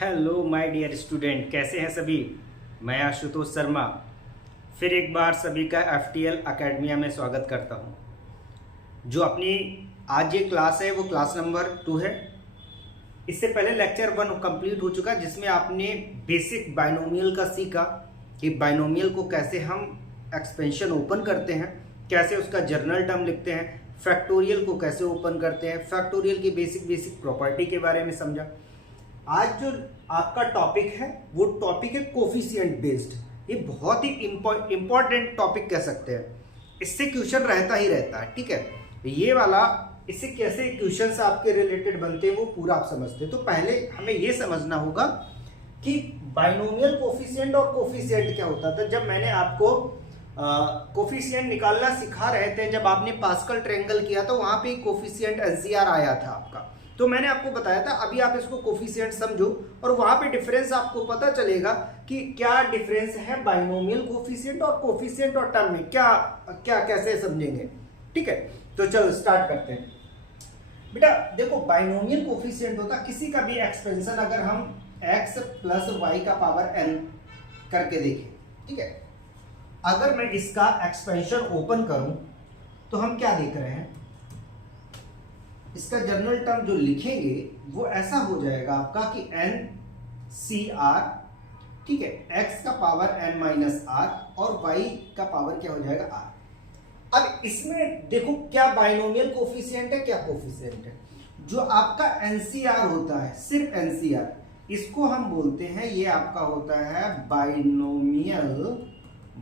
Hello my dear student, कैसे हैं सभी। मैं आशुतोष शर्मा फिर एक बार सभी का FTL अकेडमिया में स्वागत करता हूं। जो अपनी आज ये क्लास है वो क्लास नंबर 2 है। इससे पहले लेक्चर 1 कंप्लीट हो चुका, जिसमें आपने बेसिक बाइनोमियल का सीखा कि बाइनोमियल को कैसे हम एक्सपेंशन ओपन करते हैं, कैसे उसका जर्नल टर्म लिखते हैं, फैक्टोरियल को कैसे ओपन करते हैं, फैक्टोरियल की बेसिक प्रॉपर्टी के बारे में समझा। आज जो आपका टॉपिक है वो टॉपिक है कोफिशिएंट बेस्ड। ये बहुत ही इंपॉर्टेंट टॉपिक कह सकते हैं, इससे क्वेश्चन रहता ही रहता है। ठीक है, ये वाला इससे कैसे क्वेश्चंस आपके रिलेटेड बनते हैं वो पूरा आप समझते हैं। तो पहले हमें ये समझना होगा कि बाइनोमियल कोफिशिएंट और कोफिशिएंट क्या होता था। जब मैंने आपको कोफिशिएंट निकालना सिखा रहे थे, जब आपने पास्कल ट्रायंगल किया तो वहां पे कोफिशिएंट NCR आया था आपका, तो मैंने आपको बताया था। अभी आप इसको कोफिशिएंट समझो और वहां पे डिफरेंस आपको पता चलेगा कि क्या डिफरेंस है बाइनोमियल कोफिशिएंट और कोफिशिएंट और टर्म में, क्या क्या कैसे समझेंगे। ठीक है, तो चलो स्टार्ट करते हैं। बेटा देखो, बाइनोमियल कोफिशिएंट होता किसी का भी एक्सपेंशन अगर हम x प्लस वाई का पावर n करके देखें। ठीक है, अगर मैं इसका एक्सपेंशन ओपन करूं तो हम क्या देख रहे हैं, इसका जनरल टर्म जो लिखेंगे वो ऐसा हो जाएगा आपका कि NCR, ठीक है, x का पावर n माइनस r और y का पावर क्या हो जाएगा r। अब इसमें देखो क्या बाइनोमियल कोफिशिएंट है क्या कोफिशिएंट है। जो आपका NCR होता है, सिर्फ NCR, इसको हम बोलते हैं, ये आपका होता है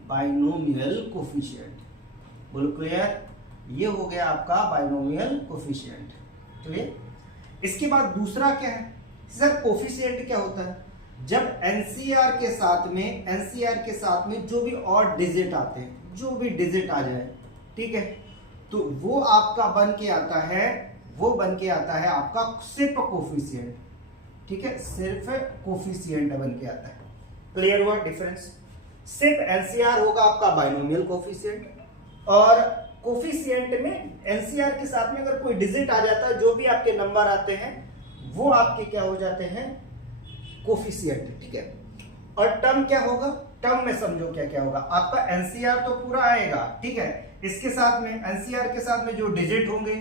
बाइनोमियल कोफिशिएंट। बोलो क्लियर, ये हो गया आपका बाइनोमियल कोफिशिएंट। क्लियर। इसके बाद दूसरा क्या है सर, कोफिशिएंट क्या होता है, जब NCR के साथ में जो भी और डिजिट आते हैं, जो भी डिजिट आ जाए, ठीक है, तो वो आपका बन के आता है आपका सिर्फ कोफिशिएंट। ठीक है, सिर्फ कोफिशिएंट बन के आता है। क्लियर हुआ डिफरेंस। सिर्फ NCR होगा आपका बाइनोमियल कोफिशिएंट, और कोफिशिएंट में NCR के साथ में अगर कोई डिजिट आ जाता है, जो भी आपके नंबर आते हैं वो आपके क्या हो जाते हैं, कोफिशिएंट। ठीक है, और टर्म क्या होगा, टर्म में समझो क्या क्या होगा। आपका NCR तो पूरा आएगा, ठीक है, इसके साथ में NCR के साथ में जो डिजिट होंगे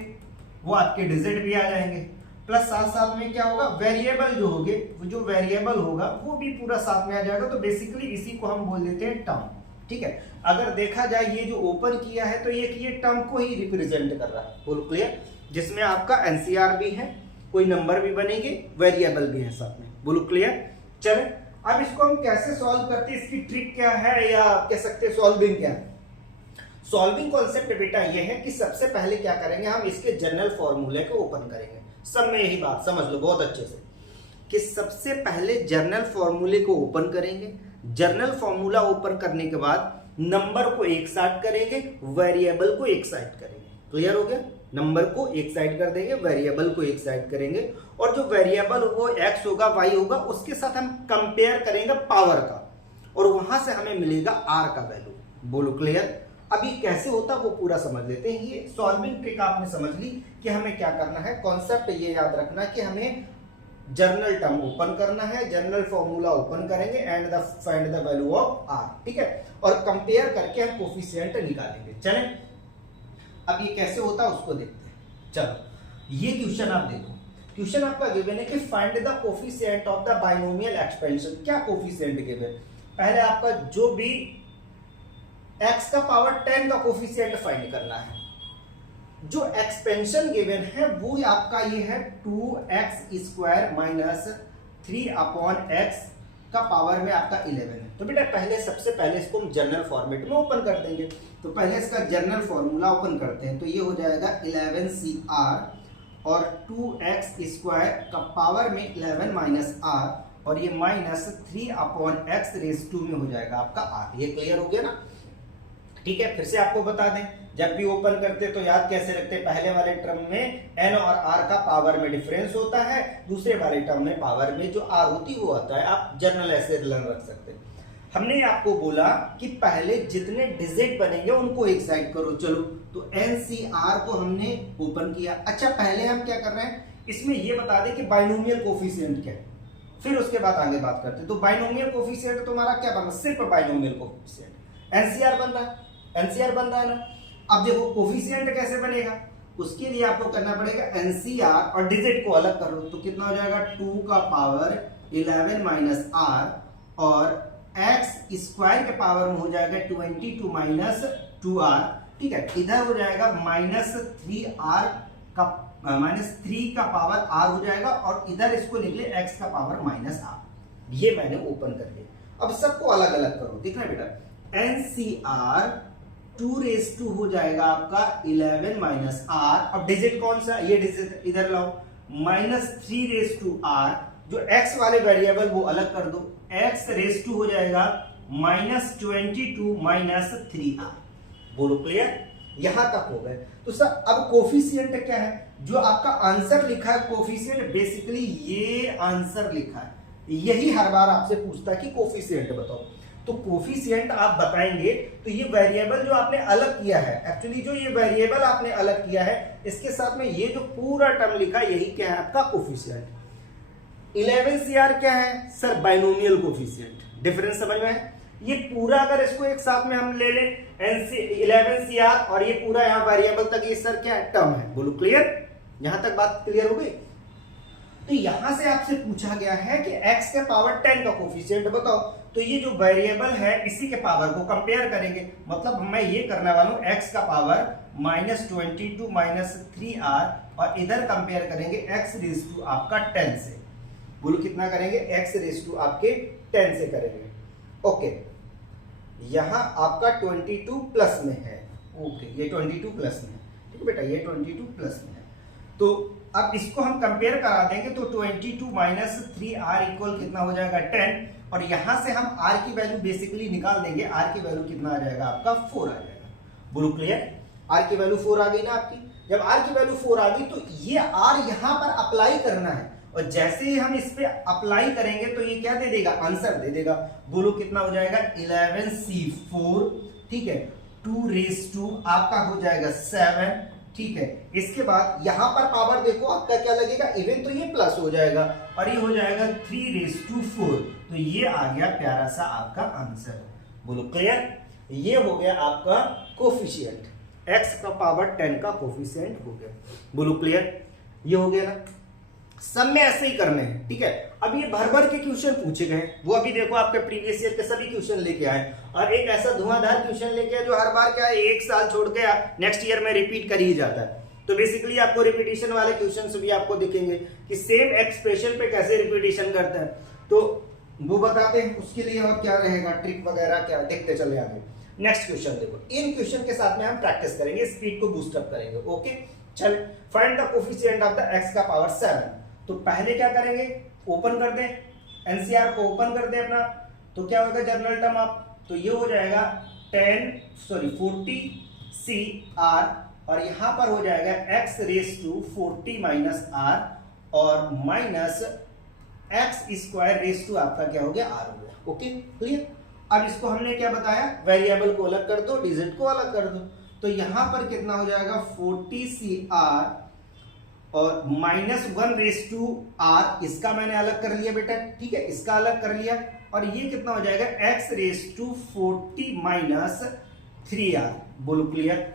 वो आपके डिजिट भी आ जाएंगे, प्लस साथ साथ में क्या होगा, वेरिएबल जो होंगे, जो वेरिएबल होगा वो भी पूरा साथ में आ जाएगा। तो बेसिकली इसी को हम बोल देते हैं टर्म। ठीक है, अगर देखा जाए ये जो ओपन किया है तो ये टर्म को ही रिप्रेजेंट कर रहा है। बोलो क्लियर, जिसमें आपका NCR भी है, कोई नंबर भी बनेंगे, वेरिएबल भी है साथ में। बोलो क्लियर। चले अब इसको हम कैसे सॉल्व करते हैं, इसकी ट्रिक क्या है, या कह सकते हैं सॉल्विंग क्या है। सॉल्विंग कॉन्सेप्ट बेटा ये है कि सबसे पहले क्या करेंगे, हम इसके जनरल फॉर्मूले को ओपन करेंगे। सब में यही बात समझ लो बहुत अच्छे से कि सबसे पहले जर्नल फॉर्मूले को ओपन करेंगे। जर्नल फॉर्मूला ओपन करने के बाद नंबर को एक साइड करेंगे, वेरिएबल को एक साइड करेंगे। क्लियर हो गया, नंबर को एक साइड कर देंगे, वेरिएबल को एक साइड करेंगे, और जो वेरिएबल वो x होगा y होगा उसके साथ हम कंपेयर करेंगे पावर का, और वहां से हमें मिलेगा r का वैल्यू। बोलो क्लियर। अब ये कैसे होता वो पूरा समझ लेते हैं। ये सॉल्विंग ट्रिक आपने समझ ली कि हमें क्या करना है। कॉन्सेप्ट ये याद रखना कि हमें जर्नल टर्म ओपन करना है, जर्नल फॉर्मूला ओपन करेंगे and find the value of r। ठीक है, और कंपेयर करके हम कोफिशिएंट निकालेंगे। चलें, अब ये कैसे होता है उसको देखते हैं। चलो ये क्वेश्चन आप देखो, क्वेश्चन आपका गिवन है कि find the coefficient of the binomial expansion. क्या कोफिशिएंट गिवन, पहले आपका जो भी x का पावर 10 का कोफिशिएंट फाइंड करना है। जो एक्सपेंशन गिवन है वो आपका ये है 2x² माइनस 3/x का पावर में आपका 11 है। तो बेटा पहले सबसे पहले इसको हम जनरल फॉर्मेट में ओपन कर देंगे। तो पहले इसका जनरल फॉर्मूला ओपन करते हैं, तो ये हो जाएगा 11CR और 2x² का पावर में 11 माइनस r, और ये माइनस 3/x² में हो जाएगा आपका r। ये क्लियर हो गया ना। ठीक है, फिर से आपको बता दें, जब भी ओपन करते तो याद कैसे रखते, पहले वाले टर्म में n और r का पावर में डिफरेंस होता है, दूसरे वाले टर्म में पावर में जो r होती है वो आता है। आप जनरल ऐसे लर्न रख सकते हैं। हमने आपको बोला कि पहले जितने डिजिट बनेंगे उनको एक साइड करो। चलो, तो NCR को हमने ओपन किया। अच्छा, पहले हम क्या कर रहे हैं, इसमें ये बता दें कि बाइनोमियल कोफिशिएंट क्या है। फिर उसके बाद आगे बात करते हैं। तो बाइनोमियल कोफिशिएंट तुम्हारा क्या बन रहा है, सिर्फ बाइनोमियल कोफिशिएंट एनसीआर बन रहा है, एनसीआर बन रहा है ना। अब देखो कोफिशिएंट कैसे बनेगा, उसके लिए आपको करना पड़ेगा एनसीआर और डिजिट को अलग कर लो, तो कितना हो जाएगा 2 का पावर 11 माइनस आर और x स्क्वायर के पावर में हो जाएगा 22 माइनस 2r, ठीक है। इधर हो जाएगा -3 का पावर r हो जाएगा और इधर इसको निकले x का पावर -r। ये मैंने ओपन कर लिया। अब सबको अलग अलग करो, दिख रहा है बेटा। एनसीआर 2 हो जाएगा आपका 11 माइनस r, अब डिजिट कौन सा, ये डिजिट इधर लाओ, -3 जो x वाले वेरिएबल वो अलग कर दो, x हो जाएगा -22 माइनस 3r। बोलो क्लियर, यहां तक हो गए। तो सर अब कोफिशिएंट क्या है, जो आपका आंसर लिखा है कोफिशिएंट, बेसिकली ये आंसर लिखा है, यही हर बार आपसे पूछता है कि कोफिशिएंट बताओ। तो कोफिशिएंट आप बताएंगे तो ये वेरिएबल जो आपने अलग किया है, एक्चुअली जो ये वेरिएबल आपने अलग किया है, इसके साथ में ये जो पूरा टर्म लिखा है, यही क्या है आपका कोफिशिएंट। 11CR क्या है सर, बाइनोमियल कोफिशिएंट। डिफरेंस समझ में है, ये पूरा अगर इसको एक साथ में हम ले लें 11CR और ये पूरा यहां वेरिएबल तक, ये सर क्या है, टर्म है। बोलो क्लियर, यहां तक बात क्लियर हो गई। तो यहां से आपसे पूछा गया है कि x के पावर 10 का कोफिशिएंट बताओ, तो ये जो वेरिएबल है इसी के पावर को कंपेयर करेंगे, मतलब मैं ये करने वाला हूं x का पावर -22 माइनस 3r और इधर कंपेयर करेंगे x आपका 10 से। बोलो कितना करेंगे, x आपके 10 से करेंगे। ओके, यहां आपका 22 प्लस में है, ओके ये 22 प्लस में है, ठीक है बेटा, ये 22 प्लस में है। तो अब इसको हम कंपेयर करा देंगे, तो 22 माइनस 3r इक्वल कितना हो जाएगा 10, और यहां से हम r की वैल्यू बेसिकली निकाल देंगे, r की वैल्यू कितना आ जाएगा आपका 4 आ जाएगा। बोलो क्लियर, r की वैल्यू 4 आ गई ना आपकी। जब r की वैल्यू 4 आ गई तो ये r यहां पर अप्लाई करना है, और जैसे ही हम इस पे अप्लाई करेंगे तो ये क्या दे देगा, आंसर दे देगा। बोलो कितना हो जाएगा 11C4, ठीक है, 2 आपका हो जाएगा 7, ठीक है। इसके बाद यहां पर पावर देखो आपका क्या लगेगा, इवन तो ये प्लस हो जाएगा और ये हो जाएगा 3 तो ये आ गया प्यारा सा आपका आंसर। बोलो क्लियर, ये हो गया आपका कोफिशिएंट, x का पावर 10 का कोफिशिएंट हो गया। बोलो क्लियर, ये हो गया ना। सब में ऐसे ही करने हैं, ठीक है। अब ये भर भर के क्वेश्चन पूछे गए, वो अभी देखो आपके प्रीवियस ईयर के सभी क्वेश्चन लेके आए, और एक ऐसा धुआंधार क्वेश्चन लेके आए जो हर बार क्या है, एक साल छोड़ के नेक्स्ट ईयर में रिपीट कर ही जाता है। तो बेसिकली आपको रिपीटिशन वाले क्वेश्चन भी आपको दिखेंगे कि सेम एक्सप्रेशन पे कैसे रिपीटिशन करते हैं, तो वो बताते हैं। उसके लिए और क्या रहेगा, ट्रिक वगैरह क्या, देखते चले आगे। नेक्स्ट क्वेश्चन देखो, इन क्वेश्चन के साथ में हम प्रैक्टिस करेंगे, स्पीड को बूस्ट अप करेंगे। ओके चल, find the coefficient of the x का पावर 7। तो पहले क्या करेंगे, ओपन कर दें, एनसीआर को ओपन कर दें अपना, तो क्या होगा जनरल टर्म आप, तो ये हो जाएगा 40CR और यहां पर हो जाएगा x⁻40 माइनस r और माइनस x² आपका क्या हो गया, r हो गया। Okay clear. अब इसको हमने क्या बताया, वेरिएबल को अलग कर दो, डिजिट को अलग कर दो, तो यहां पर कितना हो जाएगा 40CR और -1/r, इसका मैंने अलग कर लिया बेटा, ठीक है, इसका अलग कर लिया, और ये कितना हो जाएगा x⁻40 माइनस 3r। बोलो क्लियर,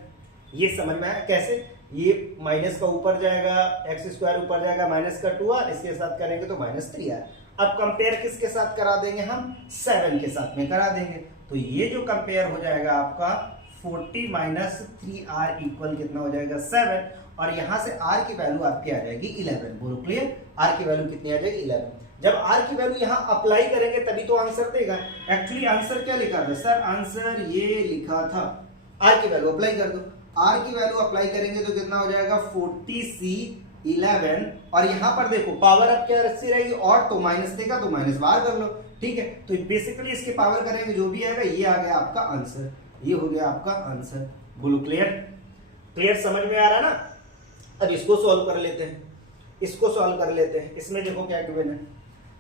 ये समझ में आया कैसे, ये माइनस का ऊपर जाएगा, x² ऊपर जाएगा, माइनस का 2r, इसके साथ करेंगे तो -3r। अब कंपेयर किसके साथ करा देंगे हम, 7 के साथ में करा देंगे, तो ये जो कंपेयर हो जाएगा आपका 40 माइनस 3r इक्वल कितना हो जाएगा 7, और यहां से r की वैल्यू आपकी आ जाएगी 11। बोलो क्लियर, r की वैल्यू कितनी आ जाएगी 11। जब r की वैल्यू यहां अप्लाई करेंगे तभी तो आंसर देगा। एक्चुअली आंसर क्या लिखा था सर, आंसर ये लिखा था, r की वैल्यू अप्लाई कर दो, r की वैल्यू अप्लाई करेंगे तो कितना हो जाएगा 40C11, और यहां पर देखो पावर अब क्या रस्सी रहेगी, और तो माइनस देगा तो माइनस बाहर कर लो, ठीक है। तो बेसिकली इसके पावर करेंगे जो भी आएगा, ये आ गया आपका आंसर, ये हो गया आपका आंसर। बोलो क्लियर, क्लियर समझ में आ रहा है ना। अब इसको सॉल्व कर लेते हैं, इसको सॉल्व कर लेते हैं। इसमें देखो क्या गिवन है,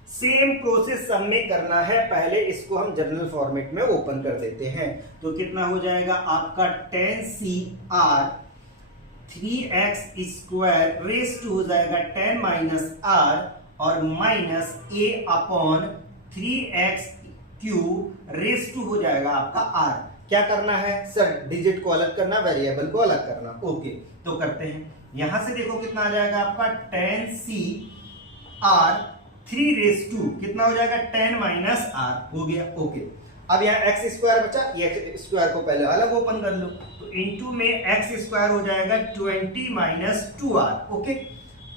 सेम प्रोसेस सब में करना है। पहले इसको हम जर्नल फॉर्मेट में ओपन कर देते हैं, तो कितना हो जाएगा आपका 10CR 3x² रेज़ टू हो जाएगा 10 माइनस r और minus a upon 3x cube raise to हो जाएगा आपका r। क्या करना है सर? डिजिट को अलग करना, वेरिएबल को अलग करना। ओके, तो करते हैं। यहां से देखो कितना आ जाएगा आपका 10c r 3 रेस टू कितना हो जाएगा 10 माइनस r हो गया। ओके, अब यहाँ एक्स स्क्वायर बचा, ये एक्स स्क्वायर को पहले अलग ओपन कर लो, तो इनटू में एक्स स्क्वायर हो जाएगा 20 माइनस 2r। ओके,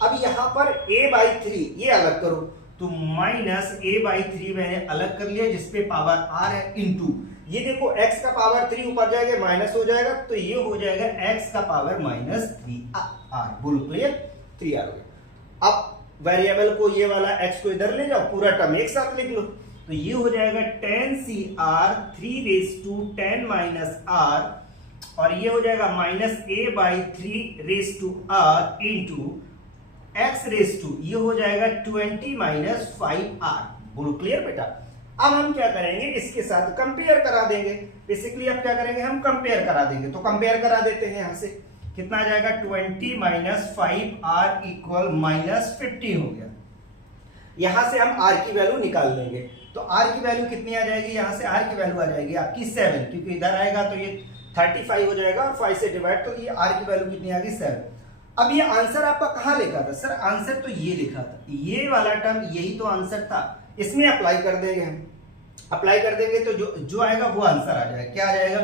अब यहाँ पर a बाई 3 ये अलग करो, तो माइनस a बाई 3 मैंने अलग कर लिया जिसपे पावर r है, इनटू ये देखो x का पावर 3 ऊपर जाएगा माइनस हो जाएगा, तो ये हो जाएगा x का पावर माइनस 3r। बोलो क्लियर? 3r हो गया। अब वेरिएबल को ये वाला x को इधर ले जाओ, पूरा टर्म एक साथ लिख लो, तो ये हो जाएगा 10cr 3 raise to 10 minus r, और ये हो जाएगा minus a by 3 raise to r into x raise to ये हो जाएगा 20 माइनस 5r। बोलो क्लियर बेटा? अब हम क्या करेंगे, इसके साथ कंपेयर करा देंगे। बेसिकली अब क्या करेंगे, हम कंपेयर करा देंगे, तो कंपेयर करा देते हैं। यहां से कितना आ जाएगा 20 माइनस 5r इक्वल माइनस 15 हो गया। यहां से हम r की वैल्यू निकाल लेंगे, तो r की वैल्यू कितनी आ जाएगी, यहां से r की वैल्यू आ जाएगी आपकी 7, क्योंकि इधर आएगा तो ये 35 हो जाएगा और 5 से डिवाइड, तो ये r की वैल्यू कितनी आ गई 7। अब ये आंसर आपका कहां लिखा था सर? आंसर तो ये लिखा था, ये वाला टर्म यही तो आंसर था, इसमें अप्लाई कर देंगे हम। अप्लाई कर देंगे तो जो आएगा वो आंसर आ जाएगा। क्या आ जाएगा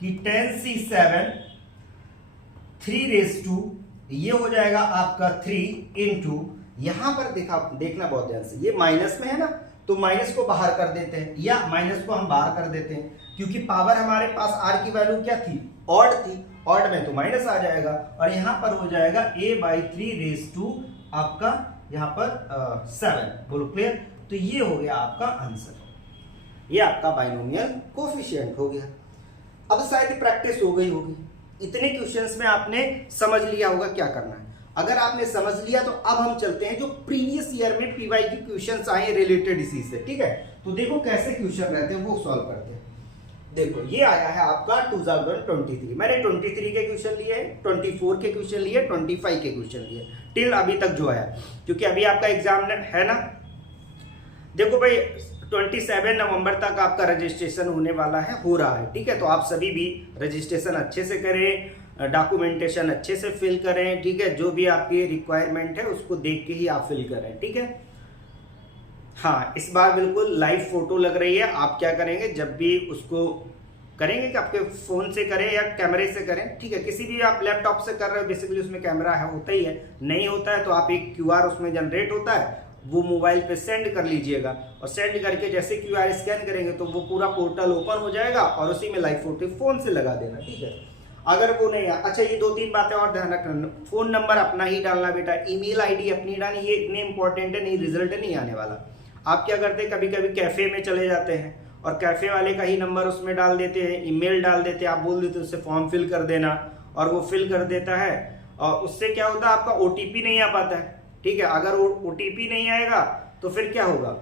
कि 10c7 3 रेस टू ये हो जाएगा आपका 3 इंटू, यहां पर देखना बहुत ध्यान से, ये माइनस में है ना, तो माइनस को बाहर कर देते हैं, या माइनस को हम बाहर कर देते हैं, क्योंकि पावर हमारे पास r की वैल्यू क्या थी, ऑड थी, ऑड में तो माइनस आ जाएगा, और यहां पर हो जाएगा a बाई 3 रेस टू आपका यहां पर 7। बोलो क्लियर? तो ये हो गया आपका आंसर, ये आपका बाइनोमियल कोफिशिएंट हो गया। अब शायद प्रैक्टिस हो गई होगी, इतने क्वेश्चंस में आपने समझ लिया होगा क्या करना है। अगर आपने समझ लिया तो अब हम चलते हैं जो प्रीवियस ईयर में पीवाई के क्वेश्चंस आए रिलेटेड इसी से, ठीक है? तो देखो कैसे क्वेश्चन रहते हैं वो सॉल्व करते हैं। देखो ये आया है आपका 2023, मैंने 23 के क्वेश्चन लिए, 24 के क्वेश्चन लिए, 25 के क्वेश्चन लिए, टिल अभी तक जो आया, क्योंकि अभी आपका एग्जाम है ना। देखो भाई 27 नवंबर तक आपका रजिस्ट्रेशन होने वाला है, हो रहा है, ठीक है? तो आप सभी भी रजिस्ट्रेशन अच्छे से करें, डॉक्यूमेंटेशन अच्छे से फिल करें, ठीक है? जो भी आपकी रिक्वायरमेंट है उसको देख के ही आप फिल करें, ठीक है? हाँ, इस बार बिल्कुल लाइव फोटो लग रही है। आप क्या करेंगे, जब भी उसको करेंगे कि आपके फोन से करें या कैमरे से करें, ठीक है? किसी भी आप लैपटॉप से कर रहे हो, बेसिकली उसमें कैमरा है, होता ही है, नहीं होता है तो आप एक QR उसमें जनरेट होता है, वो मोबाइल पे सेंड कर लीजिएगा, और सेंड करके जैसे QR स्कैन करेंगे तो वो पूरा पोर्टल ओपन हो जाएगा, और उसी में लाइव फोटो फोन से लगा देना, ठीक है? अगर वो नहीं, अच्छा ये 2-3 बातें और ध्यान रखना, फोन नंबर अपना ही डालना बेटा, ईमेल आईडी अपनी डालनी, ये इतने इंपॉर्टेंट है, नहीं रिजल्ट नहीं आने वाला। आप क्या करते हैं, कभी कभी कैफे में चले जाते हैं और कैफे वाले का ही नंबर उसमें डाल देते हैं, ईमेल डाल देते हैं, आप बोल देते हैं उससे फॉर्म फिल कर देना, और वो फिल कर देता है, और उससे क्या होता है आपका OTP नहीं आ पाता है, ठीक है? अगर OTP नहीं आएगा तो फिर क्या होगा,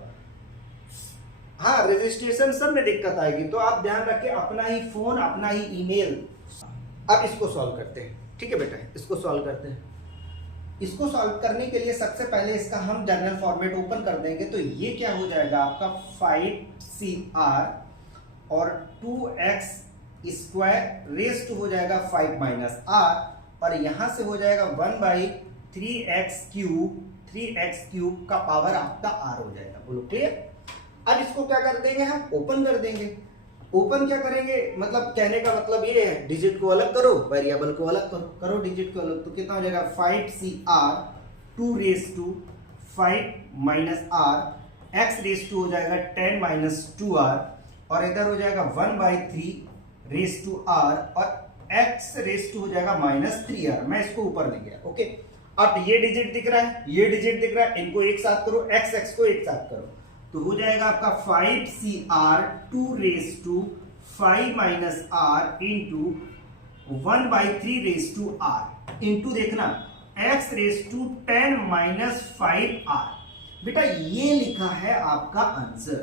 हाँ रजिस्ट्रेशन सब में दिक्कत आएगी। तो आप ध्यान रखें, अपना ही फोन अपना ही ईमेल। अब इसको सॉल्व करते हैं, ठीक है बेटा? इसको सॉल्व करते हैं। इसको सॉल्व करने के लिए सबसे पहले इसका हम जर्नल फॉर्मेट ओपन कर देंगे, तो ये क्या हो जाएगा आपका 5cr और 2x स्क्वायर रेस टू हो जाएगा 5 माइनस r, और यहां से हो जाएगा 1 बाई 3x क्यूब का पावर आपका r हो जाएगा। बोलो क्लियर? अब इसको क्या कर देंगे, हम ओपन कर देंगे। ओपन क्या करेंगे, मतलब कहने का मतलब ये है, डिजिट को अलग करो, वेरिएबल को अलग करो, करो डिजिट को अलग, तो कितना हो जाएगा 5cr 2 raise to 5 minus r, x raise to हो जाएगा 10 माइनस 2r, और इधर हो जाएगा 1 बाई 3 रेस टू r, और x रेस टू हो जाएगा माइनस 3r। मैं इसको ऊपर ले गया, ओके? अब ये डिजिट दिख रहा है, ये डिजिट दिख रहा है, इनको एक साथ करो, x को एक साथ करो, तो हो जाएगा आपका 5cr 2 raise to 5 minus r into 1 by 3 raise to r, into देखना x raise to 10 minus 5r। बेटा ये लिखा है आपका आंसर।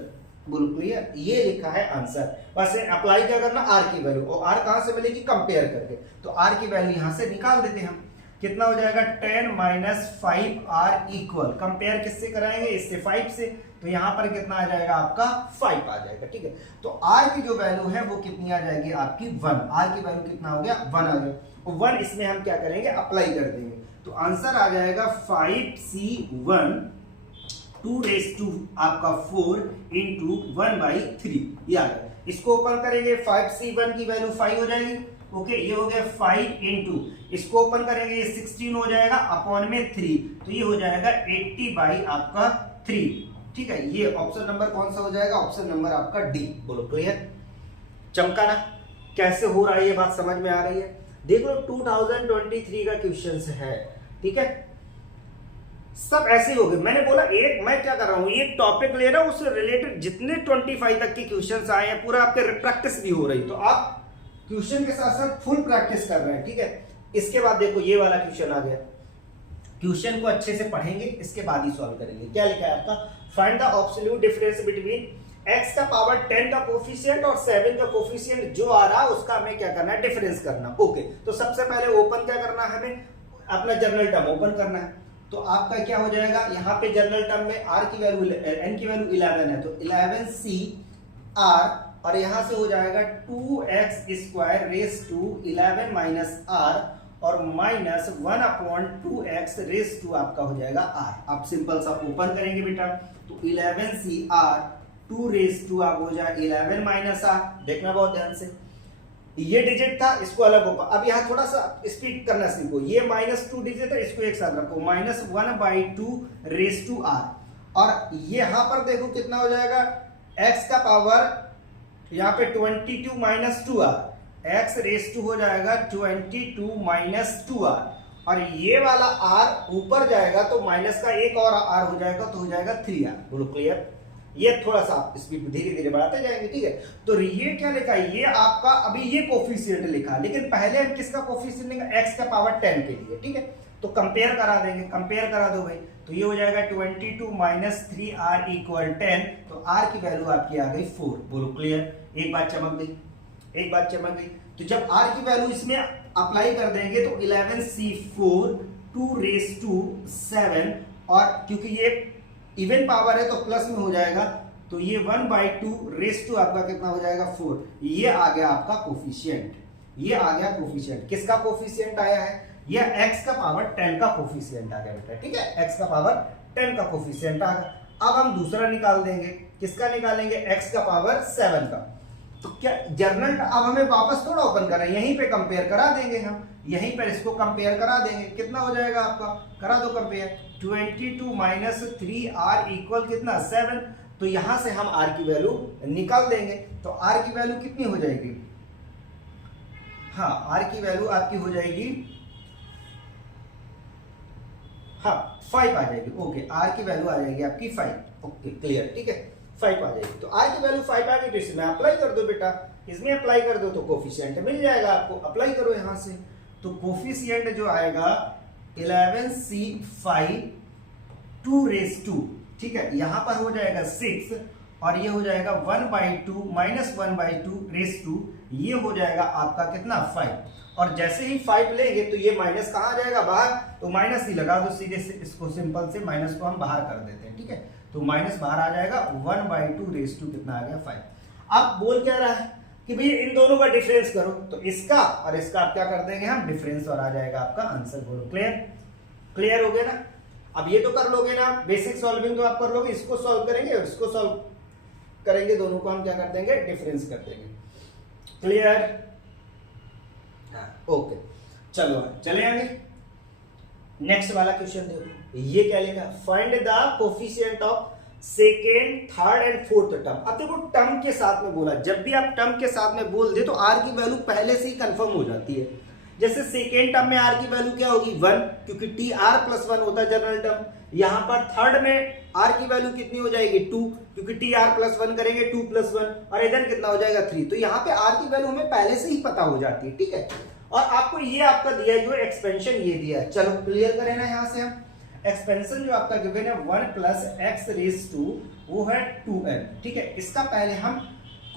बोलो क्लियर? ये लिखा है आंसर। बस अप्लाई क्या करना, r की वैल्यू, और r कहां से मिलेगी, कंपेयर करके, तो r की वैल्यू यहां से निकाल देते हैं हम। कितना हो जाएगा 10 माइनस 5r इक्वल, कंपेयर किससे कराएंगे, इससे 5 से, तो यहां पर कितना आ जाएगा आपका 5 आ जाएगा। ठीक है, तो r की जो वैल्यू है वो कितनी आ जाएगी आपकी 1, r की वैल्यू कितना हो गया 1 आ गया, तो 1 इसमें हम क्या करेंगे अप्लाई कर देंगे, तो आंसर आ जाएगा 5c1 2 रेज टू आपका 4 इंटू 1/3, ये आ गया। इसको ओपन करेंगे 5c1 की वैल्यू 5 हो जाएगी, ओके, ये हो गया 5 इंटू, इसको ओपन करेंगे ये 16 हो जाएगा अपॉन में 3, तो ये हो जाएगा 80 बाई आपका 3। ठीक है, ये ऑप्शन नंबर कौन सा हो जाएगा, ऑप्शन नंबर आपका डी। बोलो क्लियर, चमका ना, कैसे हो रहा है ये बात समझ में आ रही है। देखो 2023 का क्वेश्चन है, ठीक है, सब ऐसे ही हो गए। मैंने बोला एक, मैं क्या कर रहा हूं, एक टॉपिक ले रहा हूं, उससे रिलेटेड जितने 25 तक के क्वेश्चंस आए हैं पूरा आपके प्रैक्टिस भी हो रही, तो आप क्वेश्चन के साथ साथ फुल प्रैक्टिस कर रहे हैं। ठीक है, इसके बाद देखो ये वाला क्वेश्चन आ गया, क्वेश्चन को अच्छे से पढ़ेंगे, इसके बाद ही सॉल्व करेंगे। क्या लिखा है आपका, find the absolute difference between x का पावर 10 का कोफिशिएंट और 7 का कोफिशिएंट जो आ रहा है उसका हमें क्या करना है, डिफरेंस करना। ओके, तो सबसे पहले ओपन क्या करना है, हमें अपना जनरल टर्म ओपन करना है, तो आपका क्या हो जाएगा, यहाँ पे जनरल टर्म में r की वैल्यू n की वैल्यू 11 है, तो 11c r, और यहां से हो जाएगा 2x square raise to 11 minus r और माइनस 1/2x रेस टू आपका हो जाएगा r। आप सिंपल सा ओपन करेंगे बेटा, तो 11c r 2 रेस टू आप हो जाए 11 माइनस r, देखना बहुत ध्यान से, ये डिजिट था इसको अलग ओपन, अब यहाँ थोड़ा सा स्पीड करना सीखो, ये -2 डिजिट है इसको एक साथ रखो, -1/2 रेस टू r, और यहाँ पर देखो कितना हो जाएगा, x का पावर यहाँ पे 22 minus 2r, x raise to हो जाएगा 22 माइनस 2r, और ये वाला r ऊपर जाएगा तो माइनस का एक और r हो जाएगा, तो हो जाएगा 3r। बोलो क्लियर, ये थोड़ा सा आप स्पीड धीरे धीरे बढ़ाते जाएंगे। ठीक है, तो ये क्या लिखा है, ये आपका अभी ये कोफिशिएंट लिखा, लेकिन पहले हम किसका कोफिशिएंट लेंगे, x का पावर 10 के लिए। ठीक है, तो कंपेयर करा देंगे, कंपेयर करा दो भाई, तो ये हो जाएगा 22 माइनस 3r इक्वल 10, तो r की वैल्यू आपकी आ गई 4। बोलो क्लियर, एक बात चमक गई, एक बात चमक गई। तो जब r की वैल्यू इसमें अप्लाई कर देंगे तो 11c4 2 रेस टू 7, और क्योंकि ये इवन पावर है तो प्लस में हो जाएगा, तो ये 1/2 रेस टू आपका कितना हो जाएगा 4, ये आ गया आपका कोफिशिएंट, ये आ गया कोफिशिएंट। किसका कोफिशिएंट आया है, यह x का पावर 10 का कोफिशिएंट आ गया बेटा। ठीक है, x का पावर 10 का कोफिशिएंट आ गया। अब हम दूसरा निकाल देंगे, किसका निकालेंगे, x का पावर 7 का। तो क्या जर्नल अब हमें वापस थोड़ा ओपन करना है, यहीं पे कंपेयर करा देंगे, हम यहीं पर इसको कंपेयर करा देंगे, कितना हो जाएगा आपका, करा दो कंपेयर, 22 माइनस 3r इक्वल कितना 7, तो यहां से हम r की वैल्यू निकाल देंगे, तो r की वैल्यू कितनी हो जाएगी, हाँ r की वैल्यू आपकी हो जाएगी, हाँ 5 आ जाएगी। ओके, r की वैल्यू आ जाएगी आपकी 5। ओके क्लियर, ठीक है, 5 आ जाएगी, तो r की वैल्यू 5 आ गई, तो इसमें अप्लाई कर दो बेटा, इसमें अप्लाई कर दो तो कोफिशिएंट मिल जाएगा आपको, अप्लाई करो यहां से, तो कोफिशिएंट जो आएगा 11c5 2 रेस टू, ठीक है, यहां पर हो जाएगा 6, और ये हो जाएगा 1/2 माइनस 1/2 रेस टू, ये हो जाएगा आपका कितना 5, और जैसे ही 5 लेंगे तो ये माइनस कहाँ आ जाएगा, बाहर, तो माइनस ही लगा दो सीधे से, इसको सिंपल से माइनस को हम बाहर कर देते हैं। ठीक है, तो माइनस बाहर आ जाएगा, 1/2 रेस टू कितना आ गया 5। अब बोल क्या रहा है कि भैया इन दोनों का डिफरेंस करो, तो इसका और इसका आप क्या कर देंगे हम डिफरेंस, और आ जाएगा आपका आंसर। बोलो क्लियर, क्लियर हो गया ना। अब ये तो कर लोगे ना, बेसिक सॉल्विंग तो आप कर लोगे, इसको सॉल्व करेंगे और इसको सॉल्व करेंगे, दोनों को हम क्या कर देंगे डिफरेंस कर देंगे। क्लियर, ओके, चलो चले आगे, नेक्स्ट वाला क्वेश्चन देखो, ये क्या लिखा, find the coefficient of second, third and fourth term. अब देखो टर्म के साथ में बोला, जब भी आप टर्म के साथ में बोल दे तो r की वैल्यू पहले से ही कंफर्म हो जाती है। जैसे सेकेंड टर्म में r की वैल्यू क्या होगी 1, क्योंकि tr+1 होता है जनरल टर्म। यहां पर थर्ड में r की वैल्यू कितनी हो जाएगी 2, क्योंकि tr+1 करेंगे 2+1, और इधर कितना हो जाएगा 3, तो यहाँ पे r की वैल्यू हमें पहले से ही पता हो जाती है। ठीक है, और आपको ये आपका दिया है जो एक्सपेंशन ये दिया है, चलो क्लियर करें ना, यहां से हम एक्सपेंशन जो आपका गिवन है 1 + x रेस टू वो है 2n। ठीक है, इसका पहले हम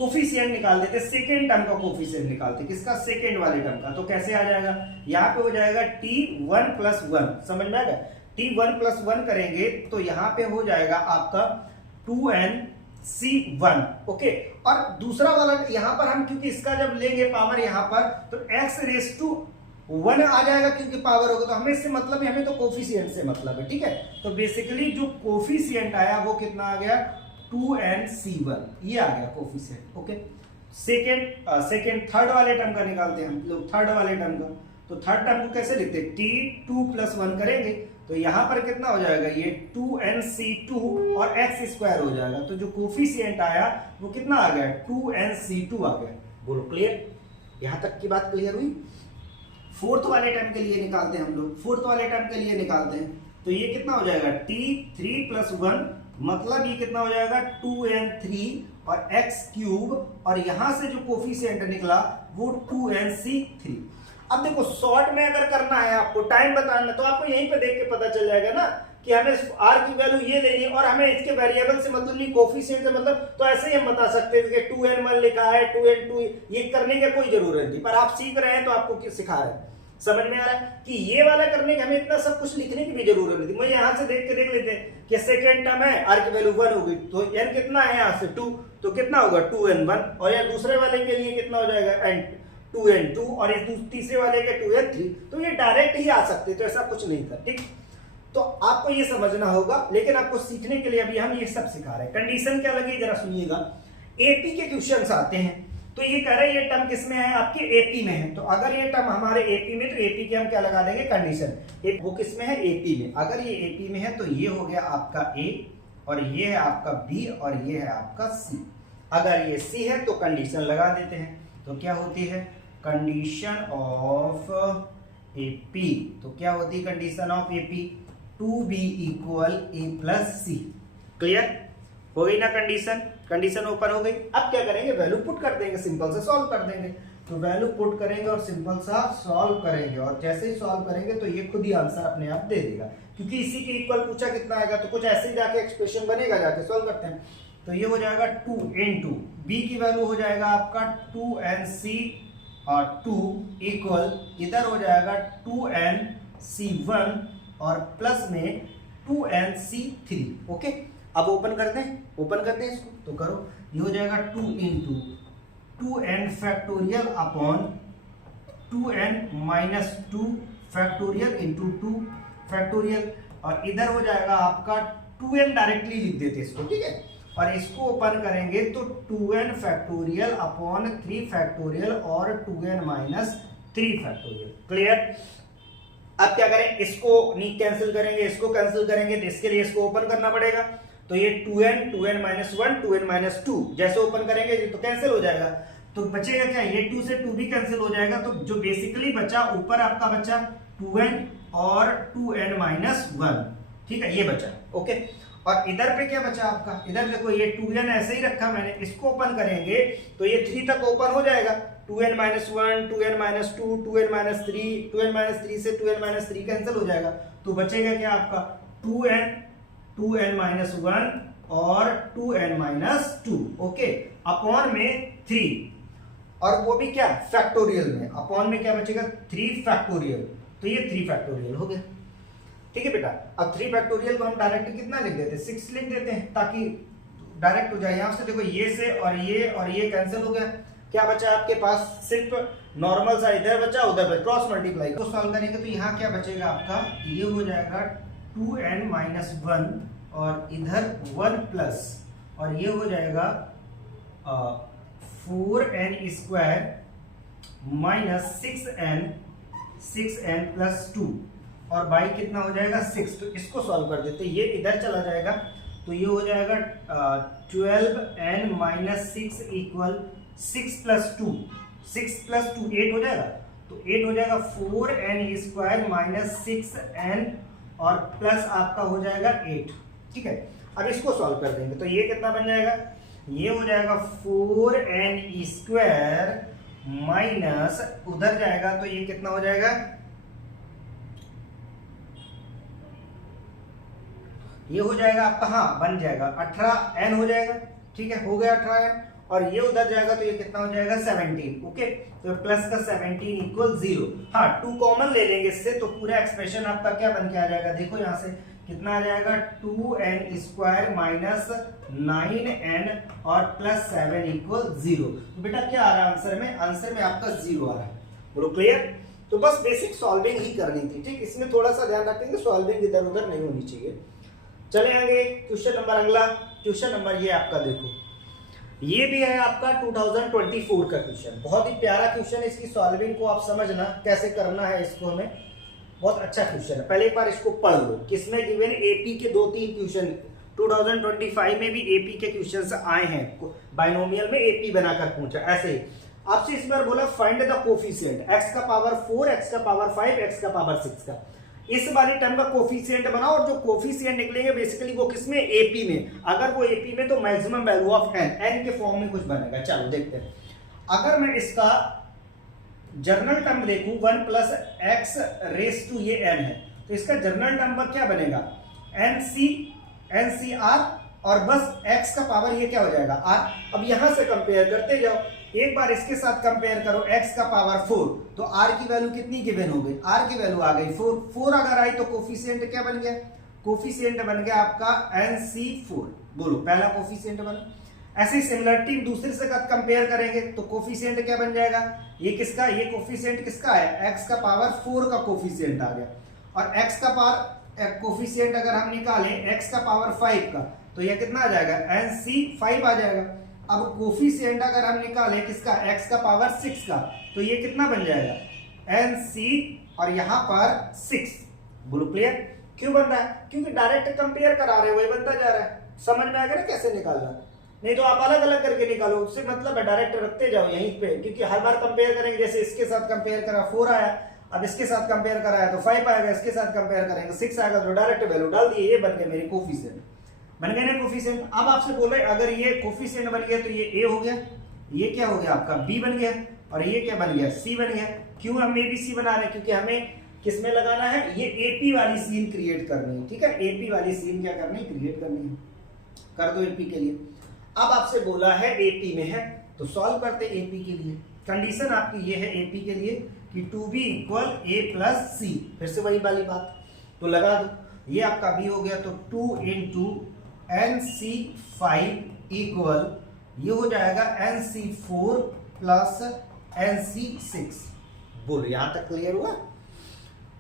कोफिशिएंट निकाल देते, सेकेंड टर्म का कोफिशिएंट निकालते, किसका, सेकेंड वाले टर्म का। तो कैसे आ जाएगा, यहाँ पे हो जाएगा t1 + 1, समझ में आ गया, t1 + 1 करेंगे तो यहाँ पे हो जाएगा आपका 2nc1, ओके। और दूसरा वाला यहाँ पर हम क्योंकि इसका जब लेंगे पावर यहाँ पर तो x⁻1 आ जाएगा, क्योंकि पावर होगा, तो हमें इससे मतलब है, हमें तो कोफिशिएंट से मतलब है, ठीक है। तो बेसिकली जो कोफिशिएंट आया वो कितना आ गया, 2nc1, ये आ गया कोफिशिएंट, ओके। सेकेंड थर्ड वाले टर्म का निकालते हैं हम लोग, थर्ड वाले टर्म का। तो थर्ड टर्म को कैसे लिखते हैं, t2 + 1 करेंगे तो यहां पर कितना हो जाएगा, ये 2nc2 और x² हो जाएगा। तो जो कोफिशिएंट आया वो कितना आ गया, 2nc2 आ गया। बोलो क्लियर, यहां तक की बात क्लियर हुई। फोर्थ वाले टर्म के लिए निकालते हैं हम लोग, फोर्थ वाले टर्म के लिए निकालते हैं तो ये कितना हो जाएगा, t3 + 1, मतलब ये कितना हो जाएगा 2n3 और x³ और यहां से जो कोफिशिएंट निकला वो 2nc3। अब देखो शॉर्ट में अगर करना है, आपको टाइम बताना, तो आपको यहीं पे देख के पता चल जाएगा ना कि हमें r की वैल्यू ये लेनी है और हमें इसके वेरिएबल से मतलब नहीं, कोफिशिएंट से मतलब, तो ऐसे ही हम बता सकते हैं कि 2n1 लिखा है, 2n2, ये करने की कोई जरूरत नहीं, पर आप सीख रहे हैं तो आपको सिखा रहे हैं। समझ में आ रहा है कि ये वाला करने के हमें इतना सब कुछ लिखने की भी जरूरत नहीं थी। मुझे यहाँ से देख लेते हैं कि सेकेंड टर्म है, r की वैल्यू 1 होगी, तो n कितना है यहाँ से 2, तो कितना होगा 2n1, और यहाँ दूसरे वाले के लिए कितना हो जाएगा 2n2, और इस तीसरे वाले के 2n3, तो ये डायरेक्ट ही आ सकते, तो ऐसा कुछ नहीं था, ठीक। तो आपको ये समझना होगा, लेकिन आपको सीखने के लिए अभी हम ये सब सिखा रहे हैं। कंडीशन क्या लगी जरा सुनिएगा, एपी के क्वेश्चंस आते हैं तो ये कह रहे हैं ये टर्म किसमें है, आपके एपी में है। तो अगर ये टर्म हमारे एपी में, तो एपी के हम क्या लगा देंगे, कंडीशन। वो किसमें है, एपी में। अगर ये एपी में है तो ये हो गया आपका ए, और ये है आपका बी, और ये है आपका सी। अगर ये सी है तो कंडीशन लगा देते हैं, तो क्या होती है, कंडीशन ऑफ एपी। तो क्या होती है condition of AP, 2b = a + c। Clear हो गई ना कंडीशन, कंडीशन ओपन हो गई। अब क्या करेंगे, वैल्यू पुट कर देंगे, सिंपल से सॉल्व कर देंगे। तो वैल्यू पुट करेंगे और सिंपल सा सॉल्व करेंगे, और जैसे ही सॉल्व करेंगे तो ये खुद ही आंसर अपने आप दे देगा, क्योंकि इसी के इक्वल पूछा कितना आएगा, तो कुछ ऐसे ही जाके एक्सप्रेशन बनेगा, जाके सॉल्व करते हैं। तो ये हो जाएगा 2n2, b की वैल्यू हो जाएगा आपका 2nc और 2 इक्वल, इधर हो जाएगा 2nc1 और प्लस में 2nc3, ओके। अब ओपन करते हैं इसको, तो करो, ये हो जाएगा 2 × 2n factorial upon 2n - 2 factorial × 2 factorial, और इधर हो जाएगा आपका 2n, डायरेक्टली लिख देते इसको, ठीक है। और इसको ओपन करेंगे तो 2n फैक्टोरियल अपॉन 3 फैक्टोरियल और 2n - 3 फैक्टोरियल। क्लियर। अब क्या करें, इसको नहीं कैंसिल करेंगे, इसको कैंसिल करेंगे, तो इसके लिए इसको ओपन करना पड़ेगा। तो ये 2n - 1 2n - 2 जैसे ओपन करेंगे तो कैंसिल हो जाएगा, तो बचेगा क्या, ये 2 से 2 भी कैंसिल हो जाएगा। तो जो बेसिकली बचा, ऊपर आपका बचा 2n और 2n - 1, ठीक है, ये बचा, ओके। और इधर पे क्या बचा आपका, इधर देखो ये 2n ऐसे ही रखा मैंने, इसको ओपन करेंगे तो ये 3 तक ओपन हो जाएगा, 2n - 1 2n - 2 2n - 3 2n - 3 से 2n - 3 कैंसिल हो जाएगा। तो बचेगा क्या आपका 2n - 1 और 2n - 2, ओके, अपॉन में 3, और वो भी क्या फैक्टोरियल में, अपॉन में क्या बचेगा 3 फैक्टोरियल, तो ये 3 फैक्टोरियल हो गया, ठीक है बेटा। अब 3 फैक्टोरियल को हम डायरेक्ट कितना लिख देते हैं, 6 लिख देते हैं, ताकि डायरेक्ट हो जाए। यहां से देखो ये से और ये कैंसिल हो गया, क्या बचा आपके पास, सिर्फ नॉर्मल सा इधर बचा, उधर बचा, क्रॉस मल्टीप्लाई को सॉल्व करेंगे तो यहाँ क्या बचेगा आपका, ये हो जाएगा 2n - 1 और इधर 1 प्लस, और ये हो जाएगा 4n² - 6n + 2, और बाई कितना हो जाएगा 6। तो इसको सॉल्व कर देते, ये इधर चला जाएगा, तो ये हो जाएगा 12n - 6 = 6 + 2, 6 + 2 8 हो जाएगा, तो 8 हो जाएगा 4n² - 6n और प्लस आपका हो जाएगा 8, ठीक है। अब इसको सॉल्व कर देंगे तो ये कितना बन जाएगा, ये हो जाएगा 4n² माइनस, उधर जाएगा तो ये कितना हो जाएगा, ये हो जाएगा आपका, हाँ बन जाएगा 18n हो जाएगा, ठीक है, हो गया 18n, और ये उधर जाएगा तो ये कितना हो जाएगा 17। ओके, तो प्लस का 17 इक्वल 0। हाँ, 2 कॉमन ले लेंगे इससे तो पूरा एक्सप्रेशन आपका क्या बन के आ जाएगा, देखो यहाँ से कितना आ जाएगा 2n स्क्वायर माइनस 9n और प्लस 7 इक्वल 0। तो बेटा क्या आ रहा है आंसर में, आंसर में आपका 0 आ रहा है। बोलो क्लियर। तो बस बेसिक सॉल्विंग ही करनी थी, ठीक। इसमें थोड़ा सा ध्यान रखेंगे सॉल्विंग इधर उधर नहीं होनी चाहिए। चले आगे क्वेश्चन नंबर अगला। क्वेश्चन नंबर ये आपका देखो, ये भी है आपका 2024 का क्वेश्चन, बहुत ही प्यारा क्वेश्चन। इसकी सॉल्विंग को आप समझना कैसे करना है इसको, हमें बहुत अच्छा क्वेश्चन है। पहले एक बार इसको पढ़ लो। किसमें गिवन, एपी के 2-3 क्वेश्चन 2025 में भी एपी के क्वेश्चन आए हैं, बाइनोमियल में एपी बनाकर पूछा। ऐसे ही आपसे इस बार बोला फाइंड द कोफिशिएंट x का पावर 4, x का पावर 5, x का पावर 6 का। इस वाली टर्म का कोफिशिएंट बनाओ और जो कोफिशिएंट निकलेंगे बेसिकली वो किसमें, एपी में। अगर वो एपी में तो मैक्सिमम वैल्यू ऑफ n के फॉर्म में कुछ बनेगा। चलो देखते हैं। अगर मैं इसका जर्नल टर्म देखूं 1 प्लस एक्स रेस टू ये n है, तो इसका जर्नल टर्म क्या बनेगा, NCR और बस x का पावर ये क्या हो जाएगा r। अब यहां से कंपेयर करते जाओ, एक बार इसके साथ कंपेयर करो x का पावर 4, तो r की वैल्यू कितनी गिवन हो गई, r की वैल्यू आ गई 4। 4 अगर आई तो कोफिशिएंट क्या बन गया, कोफिशिएंट बन गया आपका NC4। बोलो पहला कोफिशिएंट बना। ऐसे सिमिलरिटी दूसरे से कंपेयर करेंगे तो कोफिशिएंट क्या बन जाएगा, ये किसका, ये कोफिशिएंट किसका है, x का पावर 4 का कोफिशिएंट आ गया। और x का पावर कोफिशिएंट अगर हम निकालें x का पावर 5 का, तो ये कितना आ जाएगा, NC5 आ जाएगा। अब कोफिशिएंट अगर हम निकालें किसका, x का पावर 6 का, तो ये कितना बन जाएगा, NC और यहां पर 6। बोलो क्लियर। क्यों बन रहा है, क्योंकि डायरेक्ट कंपेयर करा रहे हो, वही बनता जा रहा है। समझ में आ गया ना कैसे निकालना, नहीं तो आप अलग अलग करके निकालो, उससे मतलब है डायरेक्ट रखते जाओ यहीं पे, क्योंकि हर बार कंपेयर करेंगे। जैसे इसके साथ कंपेयर करा 4 आया, अब इसके साथ कंपेयर कराया तो 5 आएगा, इसके साथ कंपेयर करेंगे 6 आएगा, तो डायरेक्ट वैल्यू डाल दिए, ये बन गए मेरे कोफिशिएंट, बन गए ना कोफिशिएंट। अब आपसे बोल रहे अगर ये कोफिशिएंट बन गया तो ये ए हो गया, ये क्या हो गया आपका बी बन गया, और ये क्या बन गया, सी बन गया। क्यों हम एबीसी बना रहे हैं, क्योंकि हमें किसमें लगाना है, ये एपी वाली सीन क्रिएट करनी है, ठीक है। एपी वाली सीन क्या करनी है, क्रिएट करनी है। कर दो एपी के लिए। अब आपसे बोला है एपी में है, तो सॉल्व करते एपी के लिए। कंडीशन आपकी ये है एपी के लिए कि 2b इक्वल a प्लस सी। फिर से वही वाली बात, तो लगा दो, ये आपका b हो गया, तो 2 इंटू NC5 इक्वल ये हो जाएगा NC4 प्लस NC6। बोलो यहां तक क्लियर हुआ,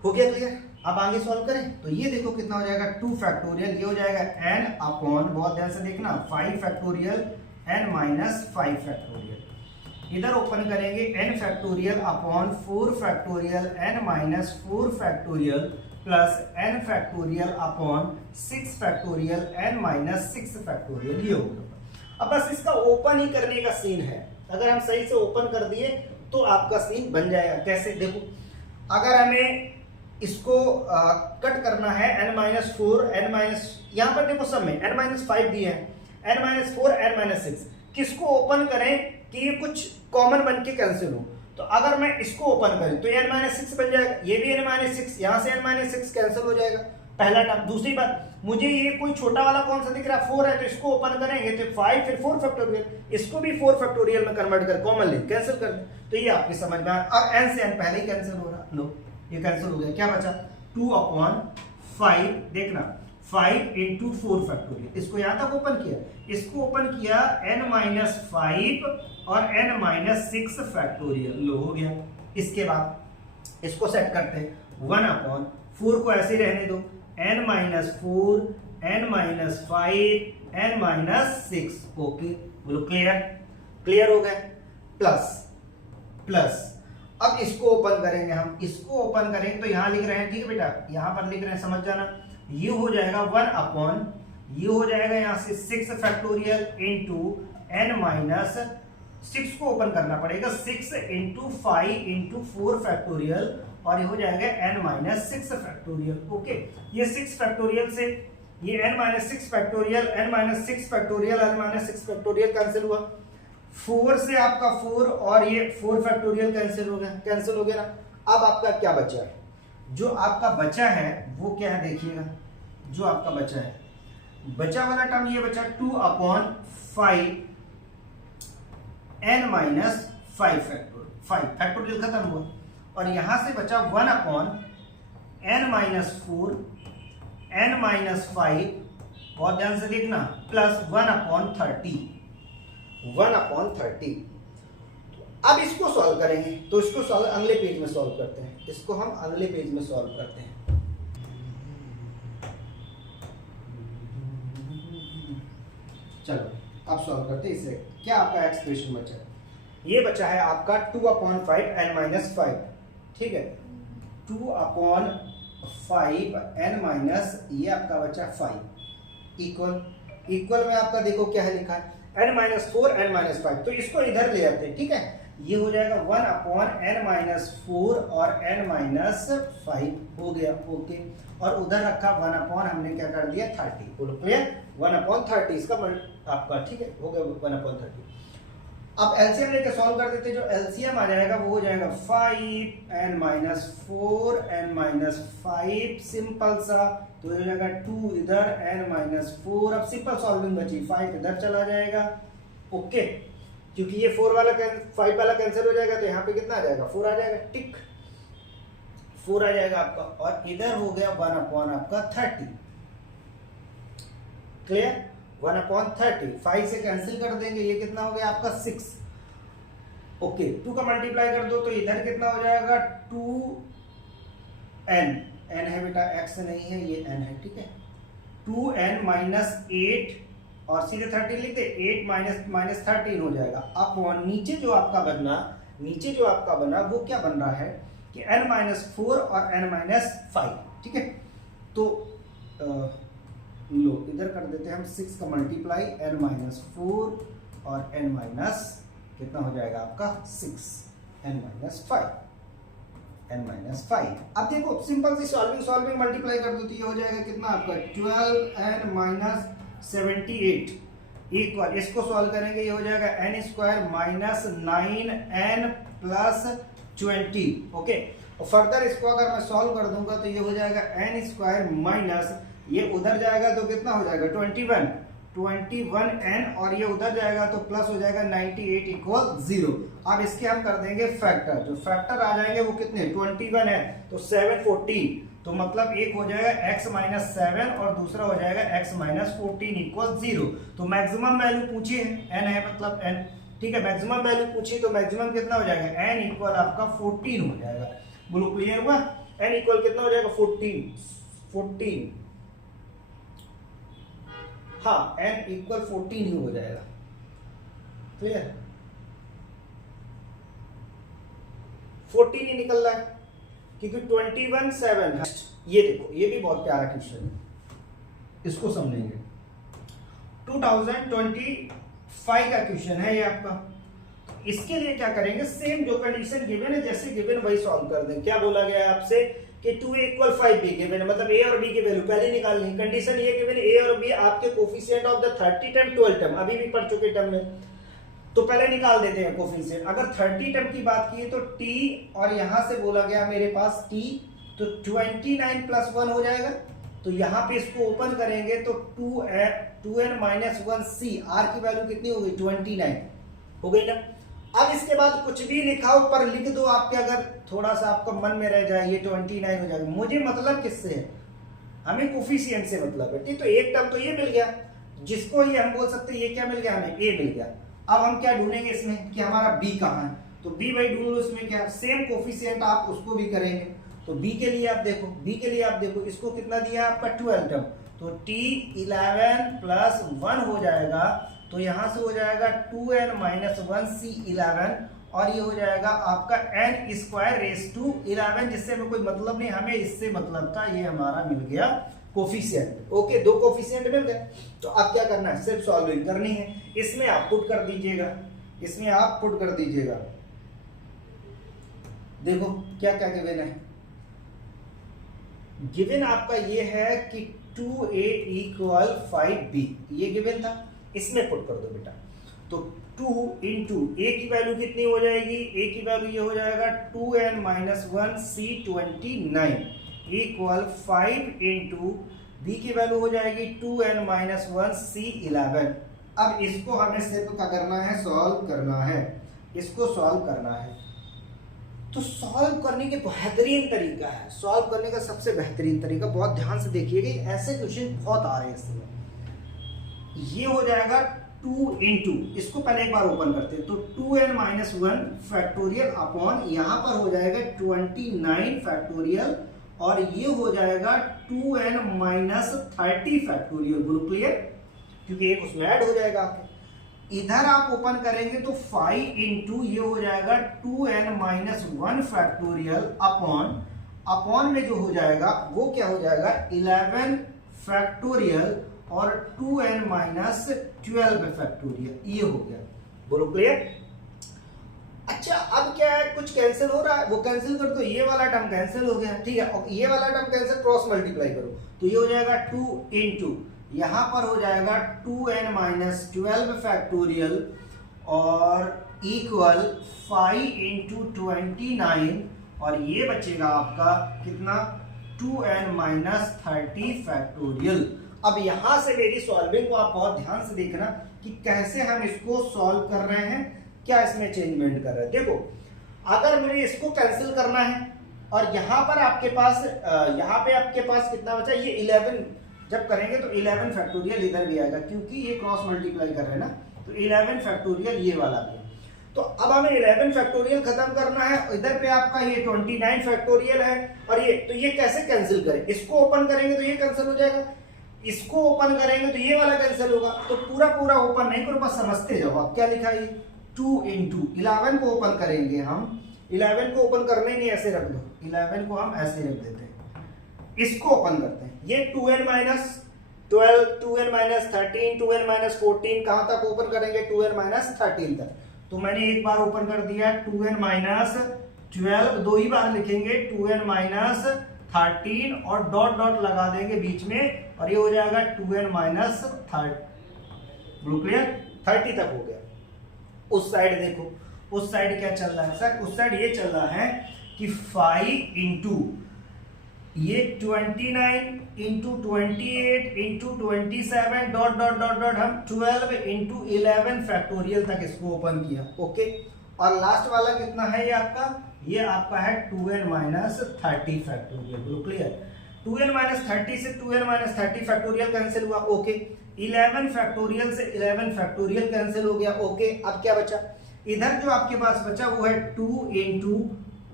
हो गया क्लियर। अब आगे सॉल्व करें तो ये देखो कितना हो जाएगा 2 फैक्टोरियल, ये हो जाएगा n अपॉन, बहुत ध्यान से देखना, 5 फैक्टोरियल n माइनस 5 फैक्टोरियल। इधर ओपन करेंगे n factorial upon 4 factorial n minus 4 factorial plus n factorial upon 6 factorial n minus 6 factorial, ये होगा। अब बस इसका ओपन ही करने का सीन है, अगर हम सही से ओपन कर दिए तो आपका सीन बन जाएगा। कैसे, देखो अगर हमें इसको कट करना है n माइनस 4 n माइनस, यहां पर देखो सब में n माइनस 5 दिए हैं, n माइनस 4 n माइनस 6, किसको ओपन करें कि ये कुछ कॉमन बन के कैंसिल हो। तो अगर मैं इसको ओपन करें तो n माइनस 6 बन जाएगा, ये भी n माइनस 6, यहां से n माइनस 6 कैंसिल हो जाएगा, पहला टर्म। दूसरी बात, मुझे ये कोई छोटा वाला कौन सा दिख रहा है, 4 है, तो इसको ओपन करेंगे तो 5 फिर 4 फैक्टोरियल, इसको भी 4 फैक्टोरियल में कन्वर्ट कर कॉमन ले कैंसिल कर दे, तो ये आपकी समझ में आया। और n से n पहले ही कैंसिल हो रहा, लो ये कैंसिल हो गया, क्या बचा 2 अपॉन 5, देखना 5 इंटू 4 फैक्टोरियल। इसको यहां तक ओपन किया, इसको ओपन किया n माइनस 5 और n माइनस 6 फैक्टोरियल, लो हो गया। इसके बाद इसको सेट करते हैं 1 अपॉन 4 को ऐसे रहने दो, n minus 4 n minus 5 n minus 6। Okay बोलो क्लियर, क्लियर हो गया। प्लस प्लस अब इसको ओपन करेंगे हम, इसको ओपन करेंगे तो यहां लिख रहे हैं, ठीक है बेटा, यहां पर लिख रहे हैं, समझ जाना। ये हो जाएगा 1 अपॉन, ये हो जाएगा यहां से 6 फैक्टोरियल इंटू n माइनस 6 को ओपन करना पड़ेगा, 6 इंटू 5 इंटू 4 फैक्टोरियल, और ये हो जाएगा n माइनस 6 फैक्टोरियल। ओके, ये 6 फैक्टोरियल से ये n minus 6 factorial, n minus 6 factorial, n minus 6 factorial cancel हुआ, 4 से आपका 4 और ये 4 फैक्टोरियल कैंसिल हो गया, कैंसिल हो गया ना। अब आपका क्या बचा है, जो आपका बचा है वो क्या है, देखिएगा जो आपका बचा है, बचा वाला टर्म ये बचा 2 अपॉन 5 n माइनस 5 फैक्टोरियल खत्म हुआ, और यहां से बचा 1 upon n minus 4 n minus 5, बहुत ध्यान से देखना, प्लस 1 अपॉन 30। अब इसको सॉल्व करेंगे, तो इसको सॉल्व अगले पेज में सॉल्व करते हैं, इसको हम अगले पेज में सॉल्व करते हैं। चलो अब सॉल्व करते हैं इसे। क्या आपका एक्सप्रेशन बचा है? ये बचा है आपका 2 अपॉन 5 n माइनस 5, ठीक है, 2 अपॉन 5 n माइनस, ये आपका बचा 5 इक्वल में आपका देखो क्या है लिखा है n माइनस 4 n माइनस 5, तो इसको इधर ले आते हैं, ठीक है, ये हो जाएगा 1 अपॉन n माइनस 4 और n माइनस 5 हो गया, ओके, और उधर रखा 1 अपॉन, हमने क्या कर दिया 30, बोलो क्लियर, 1 अपॉन 30 इसका आपका, ठीक है, हो गया 1 अपॉन 30। अब एलसीएम लेके सॉल्व कर देते, जो एलसीएम आ जाएगा वो हो जाएगा 5 n minus 4 n minus 5, simple सा, तो हो जाएगा 2 इधर n माइनस 4, अब सिंपल सॉल्विंग बची, 5 इधर चला जाएगा, ओके, क्योंकि ये 4 वाला 5 वाला कैंसिल हो जाएगा, तो यहाँ पे कितना आ जाएगा 4 आ जाएगा, टिक 4 आ जाएगा आपका, और इधर हो गया 1 अपॉन आपका 30, क्लियर, 1 अपॉन 30, 5 से कैंसिल कर देंगे, ये कितना हो गया आपका 6, ओके, 2 का मल्टीप्लाई कर दो तो इधर कितना हो जाएगा 2n, n है बेटा, x नहीं है, ये n है, ठीक है, 2n माइनस 8, और सीधे 30 लिख दे, 8 माइनस 13 हो जाएगा, अपॉन नीचे जो आपका बना वो क्या बन रहा है कि n माइनस 4 और n माइनस 5, ठीक है, तो लो इधर कर देते हैं हम 6 का मल्टीप्लाई, n माइनस 4 और n माइनस कितना हो जाएगा आपका 6, n माइनस 5। अब देखो सिंपल सी सॉल्विंग मल्टीप्लाई कर दो तो ये हो जाएगा कितना आपका 12n माइनस 78 इक्वल, इसको सॉल्व करेंगे ये हो जाएगा n square minus 9n plus 20, okay, और फर्दर इसको अगर मैं सॉल्व कर दूंगा तो ये हो जाएगा n स्क्वायर माइनस, ये उधर जाएगा तो कितना हो जाएगा 21n, और ये उधर जाएगा तो प्लस हो जाएगा 98 इक्वल 0। अब इसके हम कर देंगे फैक्टर, जो फैक्टर आ जाएंगे वो कितने 21 है, तो 7 14, तो मतलब एक हो जाएगा x माइनस 7 और दूसरा हो जाएगा x माइनस 14 इक्वल 0। तो मैक्सिमम वैल्यू पूछिए, n है मतलब n, ठीक है, मैक्सिमम वैल्यू पूछिए तो मैक्सिमम कितना हो जाएगा n इक्वल आपका 14 हो जाएगा, बोलो क्लियर हुआ, n इक्वल कितना हो जाएगा 14, हाँ n इक्वल 14 ही हो जाएगा, क्लियर, 14 ही निकल रहा है क्योंकि 21 7 है। ये देखो ये भी बहुत प्यारा क्वेश्चन है, इसको समझेंगे, 2025 का क्वेश्चन है ये आपका। इसके लिए क्या करेंगे, सेम जो कंडीशन गिवन है जैसे गिवन वही सॉल्व कर दें। क्या बोला गया है आपसे कि 2a = 5b गिवन है, मतलब a और b की वैल्यू पहले निकालनी है। कंडीशन ये गिवन है a और b आपके coefficient of the 30 term 12 term, अभी भी पढ़ चुके टर्म में, तो पहले निकाल देते हैं कोफिशिएंट। अगर 30 टर्म की बात की तो t, और यहां से बोला गया मेरे पास t, तो 29 + 1 हो जाएगा, तो यहाँ पे इसको ओपन करेंगे तो 2n - 1c, r की वैल्यू कितनी हो गई 29 हो गई ना। अब इसके बाद कुछ भी लिखा ऊपर लिख दो आपके, अगर थोड़ा सा आपको मन में रह जाए ये 29 हो जाएगा। मुझे मतलब किससे है, हमें कोफिशिएंट से मतलब है, ठीक, तो एक टर्म तो ये मिल गया, जिसको ये हम बोल सकते हैं ये क्या मिल गया हमें, a मिल गया। अब हम क्या ढूंढेंगे इसमें कि हमारा b कहाँ है, तो b भाई ढूंढ लो, इसमें क्या सेम कोफिशिएंट आप उसको भी करेंगे, तो b के लिए आप देखो इसको कितना दिया आपका 12 टर्म, तो t 11 + 1 हो जाएगा, तो यहां से हो जाएगा 2n - 1c 11, और ये हो जाएगा आपका n² 11, जिससे हमें कोई मतलब नहीं, हमें इससे मतलब था, ये हमारा मिल गया कोफिशिएंट। ओके, दो कोफिशिएंट मिल गए, तो अब क्या करना है, सिर्फ सॉल्विंग करनी है। इसमें आप पुट कर दीजिएगा, देखो क्या क्या गिवन है। गिवन आपका ये है कि 2a = 5b, ये गिवन था, इसमें पुट कर दो बेटा, तो 2 × a की वैल्यू कितनी हो जाएगी, a की वैल्यू ये हो जाएगा 2n - 1c 29 = 5 × b की वैल्यू हो जाएगी 2n - 1c 11। अब इसको हमें सिर्फ क्या करना है, सॉल्व करना है, इसको सॉल्व करना है। तो सॉल्व करने के बेहतरीन तरीका है, सॉल्व करने का सबसे बेहतरीन तरीका, बहुत ध्यान से देखिएगा, ऐसे क्वेश्चन बहुत आ रहे हैं इसमें। ये हो जाएगा 2 इंटू, इसको पहले एक बार ओपन करते हैं, तो 2n-1 फैक्टोरियल अपॉन यहाँ पर हो जाएगा 29 फैक्टोरियल, और ये हो जाएगा 2n-30 फैक्टोरियल। बोलो क्लियर, क्योंकि एक उसमें ऐड हो जाएगा आपके। इधर आप ओपन करेंगे तो 5 इंटू ये हो जाएगा 2n-1 फैक्टोरियल अपॉन में जो हो जाएगा वो क्या हो जाएगा 11 फैक्टोरियल और 2n-12 फैक्टोरियल, ये हो गया। बोलो क्लियर। अच्छा अब क्या है, कुछ कैंसिल हो रहा है, वो कैंसिल कर दो, ये वाला टर्म कैंसिल हो गया, ठीक है, और ये वाला टर्म कैंसिल, क्रॉस मल्टीप्लाई करो, तो ये हो जाएगा 2 इंटू यहां पर हो जाएगा 2n-12 फैक्टोरियल और इक्वल 5 इंटू 29, और ये बचेगा आपका कितना 2n-30 फैक्टोरियल। अब यहां से मेरी सॉल्विंग को आप बहुत ध्यान से देखना कि कैसे हम इसको सॉल्व कर रहे हैं, क्या इसमें चेंजमेंट कर रहे हैं। देखो अगर मुझे इसको कैंसिल करना है और यहां पर आपके पास यहां पे आपके पास कितना बचा, ये 11 जब करेंगे तो 11 फैक्टोरियल इधर भी आएगा, क्योंकि ये क्रॉस मल्टीप्लाई कर रहे हैं ना, तो 11 फैक्टोरियल ये वाला भी। तो अब हमें 11 फैक्टोरियल खत्म करना है, इधर पे आपका ये 29 फैक्टोरियल है, और ये तो ये कैसे कैंसिल करें, इसको ओपन करेंगे तो ये कैंसिल हो जाएगा, इसको ओपन करेंगे तो ये वाला कैंसिल होगा। तो पूरा पूरा ओपन नहीं करो, बस समझते जाओ। अब क्या लिखा है, 2 इंटू 11 को ओपन करेंगे हम, 11 को ओपन करने नहीं, ऐसे रख दो, 11 को हम ऐसे रख देते हैं, इसको ओपन करते हैं, ये 2n-12 2n-13 2n-14 कहां तक ओपन करेंगे, 2n-13 तक। तो मैंने एक बार ओपन कर दिया 2n-12, दो ही बार लिखेंगे 2n-13 और डॉट डॉट लगा देंगे बीच में, और ये हो जाएगा 2n-30। क्लियर, 30 तक हो गया। उस साइड देखो, उस साइड क्या चल रहा है सर, उस साइड ये चल रहा है कि 5 इंटू ये 29 into 28 into 27 dot dot dot dot, हम 12 इंटू 11 फैक्टोरियल तक इसको ओपन किया, ओके। और लास्ट वाला कितना है ये आपका है 2n-30 फैक्टोरियल। बोलो क्लियर, 2n-30 से 2n-30 फैक्टोरियल कैंसिल हुआ, ओके। 11 फैक्टोरियल से 11 फैक्टोरियल कैंसिल हो गया, ओके। अब क्या बचा, इधर जो आपके पास बचा वो है 2 इंटू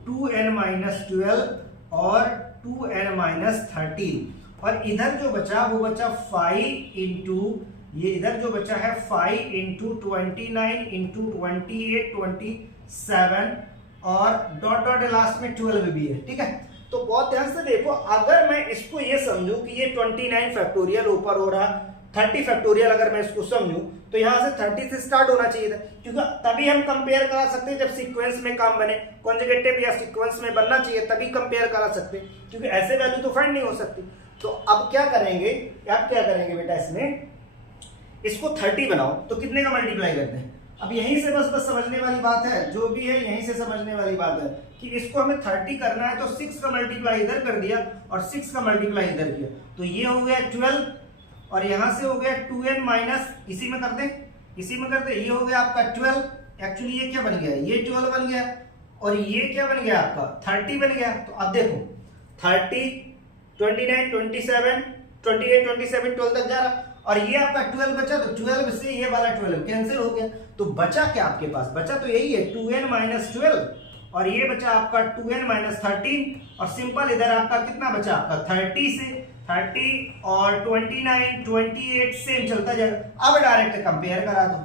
2n-12 और 2n-13, और इधर जो बचा वो बचा 5 इंटू, ये इधर जो बचा है 5 इंटू 29 इंटू 28 27 और डॉट डॉट लास्ट में 12 भी है, ठीक है। तो बहुत ध्यान से देखो, अगर मैं इसको ये समझूं कि ये 29 फैक्टोरियल ऊपर हो रहा, 30 फैक्टोरियल अगर मैं इसको समझूं, तो यहां से 30 से स्टार्ट होना चाहिए था, क्योंकि तभी हम कंपेयर करा सकते हैं जब सीक्वेंस में काम बने, कॉन्जुगेटिव या सीक्वेंस में बनना चाहिए, तभी कंपेयर करा सकते हैं, क्योंकि ऐसे वैल्यू तो फाइंड नहीं हो सकती। तो अब क्या करेंगे, बेटा, इसमें इसको 30 बनाओ तो कितने का मल्टीप्लाई करते हैं। अब यहीं से बस समझने वाली बात है, जो भी है यहीं से समझने वाली बात है कि इसको हमें 30 करना है, तो 6 का मल्टीप्लाई इधर कर दिया और 6 का मल्टीप्लाई इधर किया, तो ये हो गया 12, और यहां से हो गया 2n माइनस, इसी में कर दे, ये हो गया आपका 12। एक्चुअली ये क्या बन गया, ये 12 बन गया, और ये क्या बन गया आपका 30 बन गया। तो अब देखो 30 29 27 28 27 12 तक जा रहा, और ये आपका 12 बचा, तो 12 से ये वाला 12 कैंसिल हो गया, तो बचा क्या आपके पास, बचा तो यही है 2n-12, और ये बचा आपका 2n-13, और सिंपल इधर आपका कितना बचा आपका 30 से 30 और 29 28 सेम चलता जाएगा। अब डायरेक्ट कंपेयर करा दो,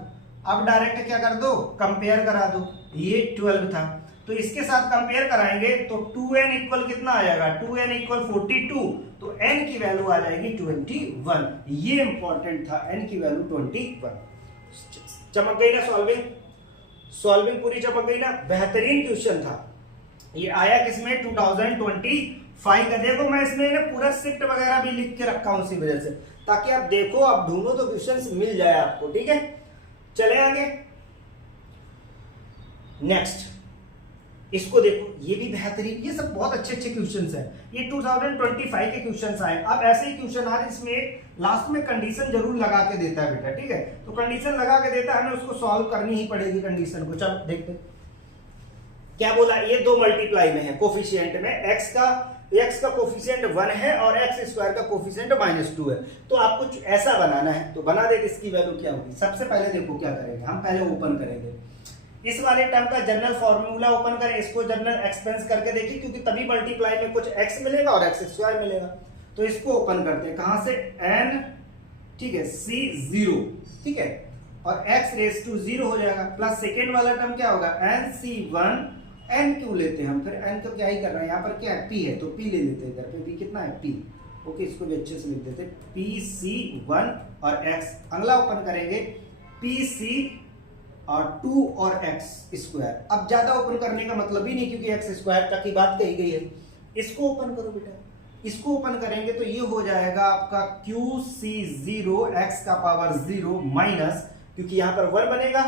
अब डायरेक्ट क्या कर दो, कंपेयर करा दो, ये 12 था तो इसके साथ कंपेयर कराएंगे तो 2n इक्वल कितना आ जाएगा, 2n इक्वल 42, तो n की वैल्यू आ जाएगी 21। ये इंपॉर्टेंट था, n की वैल्यू 21। चमक गई ना सॉल्विंग पूरी चमक गई ना, बेहतरीन क्वेश्चन था। ये आया किसमें 2025 का। देखो मैं इसमें ना पूरा शिफ्ट वगैरह भी लिख के रखा हूं इसी वजह से, ताकि आप देखो, आप ढूंढो तो क्वेश्चंस मिल जाए आपको, ठीक है। चले आगे नेक्स्ट, इसको देखो, ये भी बेहतरीन, ये सब बहुत अच्छे अच्छे क्वेश्चंस हैं, ये 2025 के क्वेश्चंस आए। अब ऐसे ही क्वेश्चन आ रहे इसमें लास्ट में कंडीशन जरूर लगा के देता है बेटा, ठीक है, तो कंडीशन लगा के देता है, हमें उसको सॉल्व करनी ही पड़ेगी कंडीशन को। चलो देखते क्या बोला, ये दो मल्टीप्लाई में है कोफिशिएंट में, x का कोफिशिएंट 1 है और x² का कोफिशिएंट -2 है, तो आपको ऐसा बनाना है, तो बना दे, इसकी वैल्यू क्या होगी। सबसे पहले देखो क्या करेंगे, हम पहले ओपन करेंगे इस वाले टर्म का जनरल फॉर्मूला ओपन करें, इसको जनरल एक्सपेंस करके देखिए, क्योंकि तभी मल्टीप्लाई में कुछ x मिलेगा और x² मिलेगा। तो इसको ओपन करते हैं, कहां से, n, ठीक है, c0, ठीक है, और x⁻0 हो जाएगा, प्लस सेकेंड वाला टर्म क्या होगा, nc1, n क्यों लेते हैं हम, फिर n को क्या ही कर रहे हैं, यहाँ पर क्या है, p है, तो p ले लेते हैं, इधर पे p कितना है, p, ओके, इसको भी अच्छे से लिख देते हैं, pc1 और x, अगला ओपन करेंगे pc और 2 और x²। अब ज्यादा ओपन करने का मतलब ही नहीं, क्योंकि x² तक की बात कही गई है। इसको ओपन करो बेटा, इसको ओपन करेंगे तो ये हो जाएगा आपका QC0 x का पावर 0 माइनस, क्योंकि यहाँ पर 1 बनेगा,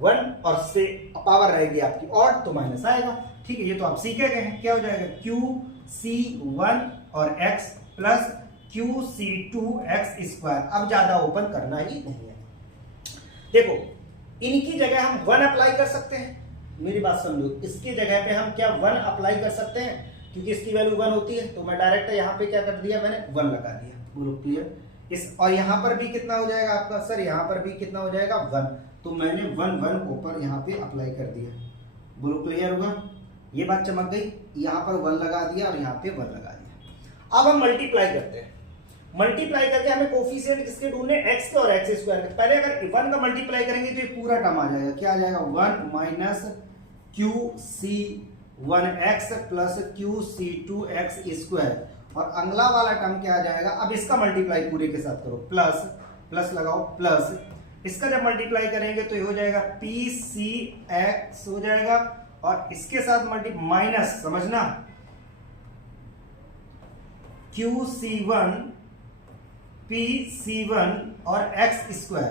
1 और से पावर रहेगी आपकी और, तो माइनस आएगा, ठीक है, ये तो आप सीखे गए हैं। क्या हो जाएगा, QC1 और x प्लस QC2 x²। अब ज्यादा ओपन करना ही नहीं है। देखो इनकी जगह हम 1 अप्लाई कर सकते हैं, मेरी बात समझो, इसकी जगह पे हम क्या 1 अप्लाई कर सकते हैं, क्योंकि इसकी वैल्यू 1 होती है, तो मैं डायरेक्ट यहाँ पे क्या कर दिया, मैंने 1 लगा दिया, बोलो क्लियर। इस और यहाँ पर भी कितना हो जाएगा आपका, सर यहाँ पर भी कितना हो जाएगा, 1, तो मैंने 1 ऊपर यहाँ पे अप्लाई कर दिया, बोलो क्लियर हुआ, ये बात चमक गई, यहाँ पर 1 लगा दिया और यहाँ पे 1 लगा दिया। अब हम मल्टीप्लाई करते हैं, मल्टीप्लाई करके हमें कोफिशिएंट किसके ढूंढने, x के और x² के। पहले अगर 1 का मल्टीप्लाई करेंगे तो ये पूरा टर्म आ जाएगा, क्या आ जाएगा, 1 माइनस QC1x प्लस QC2x², और अगला वाला टर्म क्या आ जाएगा, अब इसका मल्टीप्लाई पूरे के साथ करो, प्लस लगाओ, प्लस इसका जब मल्टीप्लाई करेंगे तो ये हो जाएगा PCX हो जाएगा, और इसके साथ माइनस, समझना, QC1 PC1 और x²,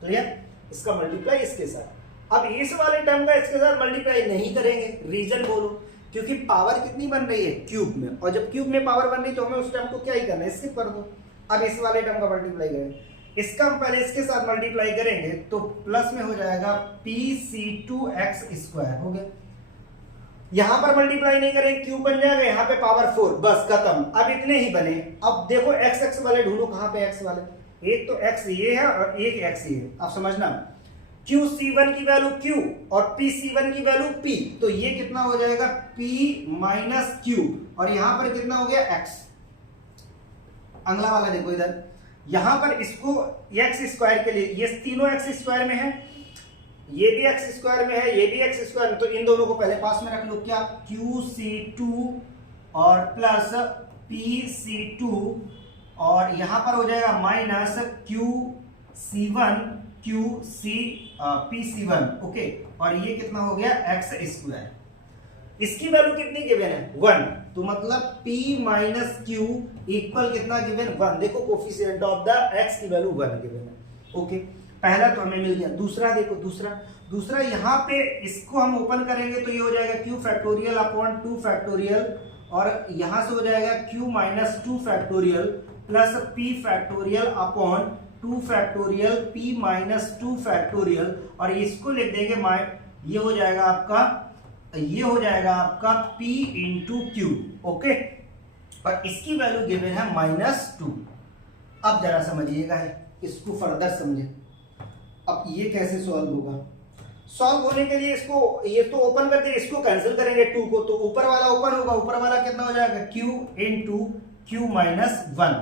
क्लियर, इसका मल्टीप्लाई इसके साथ। अब इस वाले टर्म का इसके साथ मल्टीप्लाई नहीं करेंगे, रीजन बोलो, क्योंकि पावर कितनी बन रही है, क्यूब में, और जब क्यूब में पावर बन रही तो हमें उस टर्म को क्या ही करना है, स्किप कर दो। अब इस वाले टर्म का मल्टीप्लाई करेंगे, इसका हम पहले इसके साथ मल्टीप्लाई करेंगे तो प्लस में हो जाएगा PC2x² हो गया। यहां पर मल्टीप्लाई नहीं करें, क्यूब बन जाएगा, यहाँ पे पावर 4, बस खत्म। अब इतने ही बने। अब देखो x वाले ढूंढो, कहां पे x वाले, एक तो x ये है और एक x ये है। अब समझना, QC1 की वैल्यू Q और PC1 की वैल्यू P, तो ये कितना हो जाएगा, P माइनस Q, और यहां पर कितना हो गया, x। अगला वाला देखो इधर, यहां पर इसको x² के लिए, ये तीनों x² में है, ये भी x² में है, ये भी x² में, तो इन दोनों को पहले पास में रख लो, क्या, QC2 और प्लस PC2, और यहां पर हो जाएगा माइनस QC1 PC1, ओके, और ये कितना हो गया, x²। इसकी वैल्यू कितनी गिवन है, 1, तो मतलब P माइनस Q इक्वल कितना गिवन, 1। देखो कोफिशिएंट ऑफ द x की वैल्यू 1 गिवन है, ओके, पहला तो हमें मिल गया। दूसरा देखो, दूसरा यहाँ पे इसको हम ओपन करेंगे तो ये हो जाएगा Q फैक्टोरियल अपॉन 2 फैक्टोरियल, और यहां से हो जाएगा Q minus 2 factorial plus P factorial upon 2 factorial P minus 2 factorial, और इसको लिख देंगे ये हो जाएगा आपका P इंटू Q, ओके, और इसकी वैल्यू गिवन है -2। अब जरा समझिएगा, इसको फर्दर समझे। अब ये कैसे सॉल्व होगा, सॉल्व होने के लिए इसको, ये तो ओपन करते हैं, इसको कैंसिल करेंगे 2 को, तो ऊपर वाला ओपन होगा, ऊपर वाला कितना हो जाएगा, Q इंटू Q माइनस 1,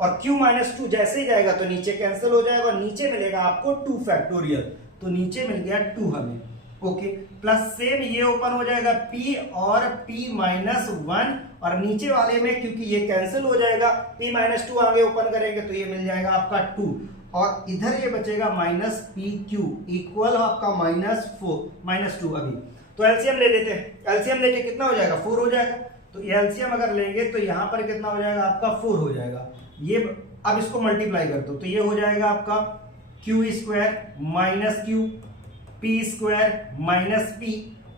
और Q माइनस 2 जैसे ही जाएगा तो नीचे कैंसिल हो जाएगा, नीचे मिलेगा आपको 2 फैक्टोरियल, तो नीचे मिल गया 2 हमें, ओके, प्लस सेम ये ओपन हो जाएगा P और P माइनस 1, और नीचे वाले में क्योंकि ये कैंसिल हो जाएगा, P माइनस 2 आगे ओपन करेंगे तो ये मिल जाएगा आपका 2, और इधर ये बचेगा माइनस PQ इक्वल आपका -2 अभी। तो एलसीएम ले लेते हैं, एलसीएम लेके कितना हो जाएगा, 4 हो जाएगा, तो एलसीएम अगर लेंगे तो यहाँ पर कितना हो जाएगा आपका, 4 हो जाएगा। ये अब इसको मल्टीप्लाई कर दो तो ये हो जाएगा आपका Q² minus Q, P² minus P,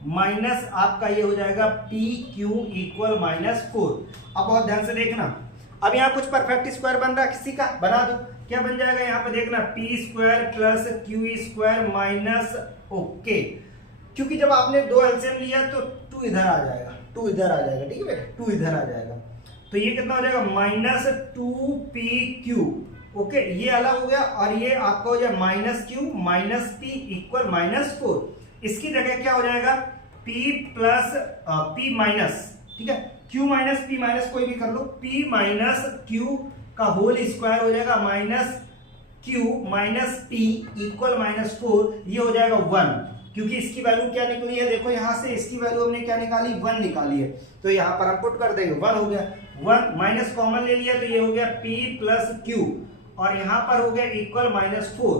minus आपका ये हो जाएगा पी क्यू इक्वल -4। अब बहुत ध्यान से देखना, अब यहाँ कुछ परफेक्ट स्क्वायर बन रहा है किसी का, बना दो। क्या बन जाएगा यहाँ पे देखना, P square plus Q square minus okay, क्योंकि जब आपने दो एलसीएम लिया तो 2 इधर आ जाएगा, 2 इधर आ जाएगा, ठीक है बेटा, 2 इधर आ जाएगा। तो ये कितना हो जाएगा -2pq, ओके, ये अलग हो गया और ये आपका हो जाएगा -q माइनस पी इक्वल -4। इसकी जगह क्या हो जाएगा, p प्लस p माइनस, ठीक है, q माइनस p माइनस कोई भी कर लो, p माइनस q का होल स्क्वायर हो जाएगा -q माइनस p इक्वल -4, ये हो जाएगा 1, क्योंकि इसकी वैल्यू क्या निकली है, देखो यहां से इसकी वैल्यू हमने क्या निकाली, 1 निकाली है, तो यहां पर हम पुट कर देंगे 1 हो गया, 1 माइनस कॉमन ले लिया तो ये हो गया p प्लस q और यहां पर हो गया इक्वल -4।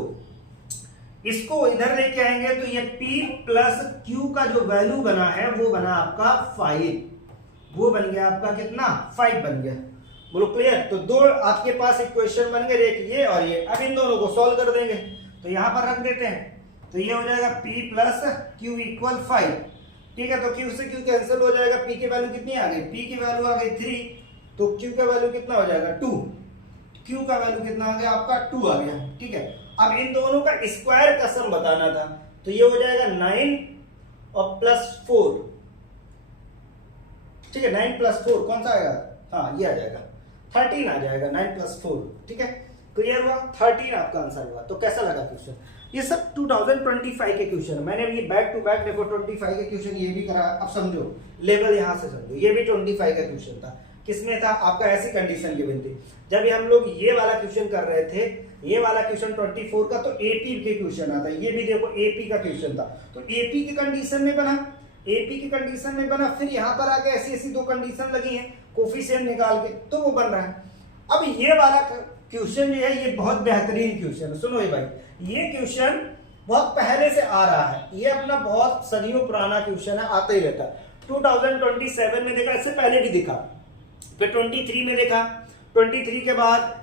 इसको इधर लेके आएंगे तो ये p प्लस q का जो वैल्यू बना है वो बना आपका 5, वो बन गया आपका कितना, 5 बन गया। बोलो क्लियर। तो दो आपके पास इक्वेशन बन गए, एक ये और ये। अब इन दोनों को सॉल्व कर देंगे, तो यहां पर रख देते हैं, तो ये हो जाएगा p प्लस q इक्वल 5, ठीक है। तो q से q कैंसिल हो जाएगा, p की वैल्यू कितनी आ गई, p की वैल्यू आ गई 3, तो q का वैल्यू कितना हो जाएगा 2, q का वैल्यू कितना आ गया आपका 2 आ गया, ठीक है। अब इन दोनों का स्क्वायर का सम बताना था, तो ये हो जाएगा 9 और प्लस 4, ठीक है, 9 प्लस 4 कौन सा आएगा, हाँ ये आ जाएगा 13 आ जाएगा, 9 प्लस 4, ठीक है। क्लियर हुआ, 13 आपका आंसर हुआ। तो कैसा लगा क्वेश्चन, ये सब 2025 के क्वेश्चन है, मैंने ये बैक टू बैक देखो 25 के क्वेश्चन ये भी करा। अब समझो लेवल यहां से समझो, ये भी 25 का क्वेश्चन था, किसमें था आपका, ऐसी कंडीशन की बनती जब हम लोग ये वाला क्वेश्चन कर रहे थे, ये वाला क्वेश्चन 24 का, तो एपी के क्वेश्चन आता है, ये भी देखो एपी का क्वेश्चन था, तो एपी की कंडीशन में बना, एपी की कंडीशन में बना, फिर यहां पर आके ऐसी ऐसी दो कंडीशन लगी हैं कोफिशिएंट निकाल के, तो वो बन रहा है। अब ये वाला क्वेश्चन जो है ये बहुत बेहतरीन क्वेश्चन है, सुनो भाई, ये क्वेश्चन बहुत पहले से आ रहा है, ये अपना बहुत सदियों पुराना क्वेश्चन है, आता ही रहता है। 2027 में देखा, इससे पहले भी दिखा, फिर 23 में देखा, 23 के बाद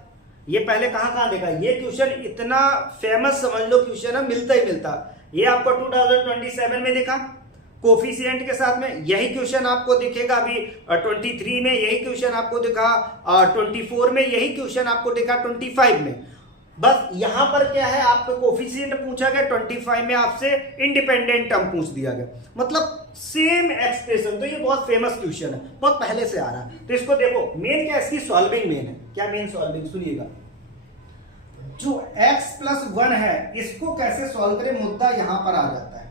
ये पहले कहां देखा, ये क्वेश्चन इतना फेमस समझ लो क्वेश्चन है, मिलता ही मिलता। ये आपको 2027 में देखा कोफिशिएंट के साथ में, यही क्वेश्चन आपको दिखेगा अभी 23 में, यही क्वेश्चन आपको दिखा 24 में, यही क्वेश्चन आपको दिखा 25 में। बस यहां पर क्या है, आपको कोफिशिएंट पूछा गया, 25 में आपसे इंडिपेंडेंट टर्म पूछ दिया गया, मतलब सेम एक्सप्रेशन। तो ये बहुत फेमस क्वेश्चन है, बहुत पहले से आ रहा है। तो इसको देखो, मेन क्या इसकी सॉल्विंग मेन है, क्या मेन सॉल्विंग, सुनिएगा, जो x प्लस 1 है इसको कैसे सॉल्व करें, मुद्दा यहां पर आ जाता है।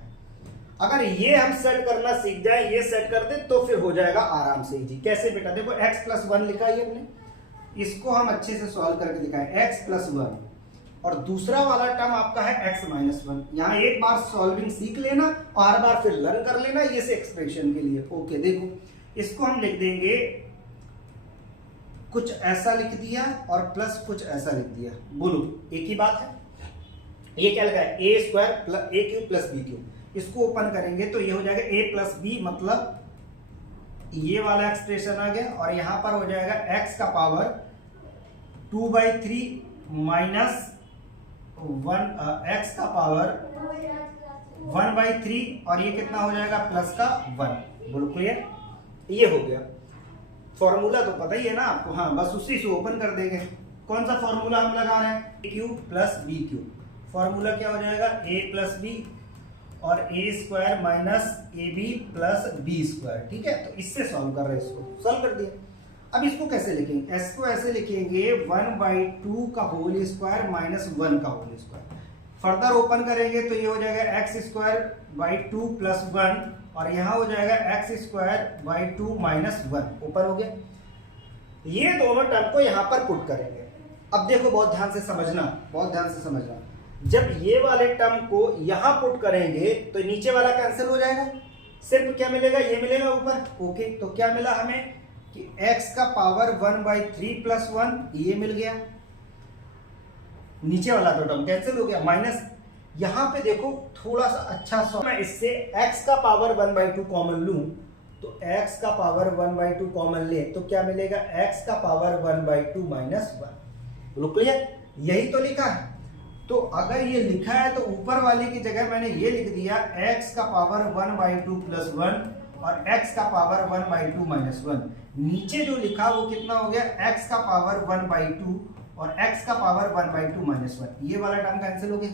अगर ये हम सेट करना सीख जाए, ये सेट कर दे तो फिर हो जाएगा आराम से इजी। कैसे बेटा, देखो x प्लस 1 लिखा है हमने, इसको हम अच्छे से सॉल्व करके दिखाएं, x प्लस 1 और दूसरा वाला टर्म आपका है x माइनस 1। यहां एक बार सॉल्विंग सीख लेना, बार बार फिर लर्न कर लेना ये से एक्सप्रेशन के लिए। ओके देखो, इसको हम लिख देंगे, कुछ ऐसा लिख दिया और प्लस कुछ ऐसा लिख दिया, बोलो एक ही बात है। ये क्या लगा है, ए स्क्वायर प्लस ए क्यूब प्लस बी क्यूब, इसको ओपन करेंगे तो ये हो जाएगा a प्लस बी, मतलब ये वाला एक्सप्रेशन आ गया, और यहां पर हो जाएगा x का पावर 2/3 माइनस 1, x का पावर 1/3 और ये कितना हो जाएगा प्लस का 1। बोलो क्लियर, ये हो गया। फॉर्मूला तो पता ही है ना आपको, हाँ बस उसी से ओपन कर देंगे। कौन सा फॉर्मूला हम लगा रहे हैं, a cube plus B cube, formula क्या हो जाएगा a प्लस बी और A square minus A B plus B square, ठीक है। तो इससे सॉल्व कर रहे हैं, इसको सॉल्व कर दिया। अब इसको कैसे लिखेंगे, एस को ऐसे लिखेंगे 1/2 का होल स्क्वायर माइनस 1 का होल स्क्वायर। फर्दर ओपन करेंगे तो ये हो जाएगा एक्स स्क्वायर बाई 2 प्लस 1 और यहां हो जाएगा x square by 2 minus 1, open हो गया। ये दोनों टर्म को यहां पर पुट करेंगे। अब देखो बहुत ध्यान से समझना, बहुत ध्यान से समझना, जब ये वाले टर्म को यहां पुट करेंगे तो नीचे वाला कैंसिल हो जाएगा, सिर्फ क्या मिलेगा, ये मिलेगा ऊपर। ओके, तो क्या मिला हमें कि x का पावर 1/3 प्लस 1 ये मिल गया, नीचे वाला तो टर्म कैंसिल हो गया, माइनस यहां पे देखो थोड़ा सा अच्छा सा, मैं इससे x का पावर 1/2 कॉमन लूं तो x का पावर 1/2 कॉमन ले तो क्या मिलेगा, x का पावर 1/2 माइनस 1। बोलो क्लियर, यही तो लिखा है। तो अगर ये लिखा है तो ऊपर वाले की जगह मैंने ये लिख दिया x का पावर 1/2 प्लस 1 और x का पावर 1/2 माइनस 1। नीचे जो लिखा वो कितना हो गया, x का पावर 1/2 और x का पावर 1/2 माइनस 1। ये वाला टर्म कैंसिल हो गया।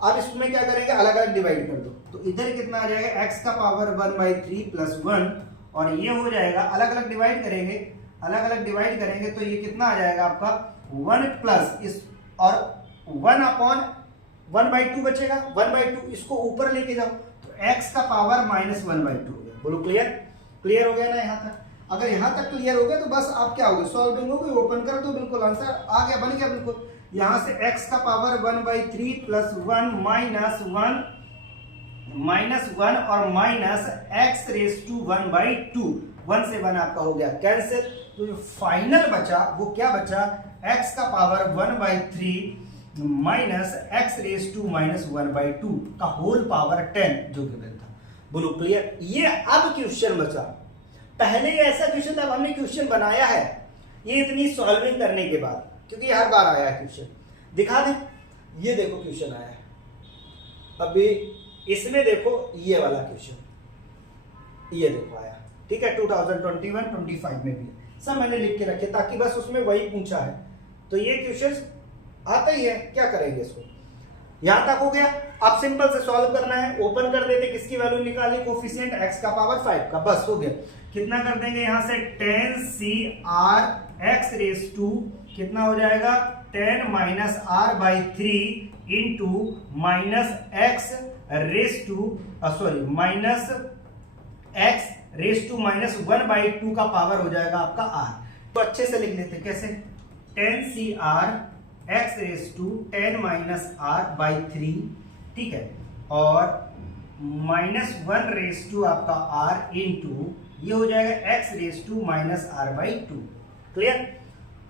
अब इसमें क्या करेंगे, अलग अलग डिवाइड कर दो। तो इधर कितना आ जाएगा, x का पावर 1/3 प्लस 1 और ये हो जाएगा, अलग अलग डिवाइड करेंगे, अलग अलग डिवाइड करेंगे तो ये कितना आ जाएगा आपका 1 प्लस इस और 1/2 बचेगा, 1/2 इसको ऊपर लेके जाओ तो x का पावर -1/2 हो गया। बोलो क्लियर, क्लियर हो गया ना यहाँ तक। अगर यहाँ तक क्लियर हो गया तो बस आप क्या होगे, सॉल्विंग होगी, ओपन कर दो, बिल्कुल आंसर आ गया, बन गया बिल्कुल। यहाँ से x का पावर 1/3 प्लस 1 माइनस 1 और माइनस x रेज टू 1/2, 1 से 1 आपका हो गया कैंसिल। तो जो फाइनल बचा वो क्या बचा, x का power 1/3 minus x raise to -1/2 का होल पावर 10 जो गिवन था। बोलो क्लियर। ये अब क्वेश्चन बचा, पहले ये ऐसा क्वेश्चन था, अब हमने क्वेश्चन बनाया है ये इतनी सॉल्विंग करने के बाद, क्योंकि हर बार आया है क्वेश्चन। दिखा दे, ये देखो क्वेश्चन आया है, अभी इसमें देखो ये वाला क्वेश्चन, ये देखो आया, ठीक है, 2021-25 में भी सब मैंने लिख के रखे ताकि बस उसमें वही पूछा है। तो ये क्वेश्चन आता ही है, क्या करेंगे इसको, यहां तक हो गया। अब सिंपल से सॉल्व करना है, ओपन कर देते, किसकी वैल्यू निकालनी, कोफिशिएंट x का पावर 5 का, बस हो गया। कितना कर देंगे यहां से 10 CR x रेज टू कितना हो जाएगा 10 minus r/3 into minus x raise to sorry minus x raise to -1/2 का पावर हो जाएगा आपका r। तो अच्छे से लिख लेते, कैसे 10 CR x raise to 10 minus r/3, ठीक है, और -1 रेज टू आपका r इंटू ये हो जाएगा x raise to -r/2। Clear.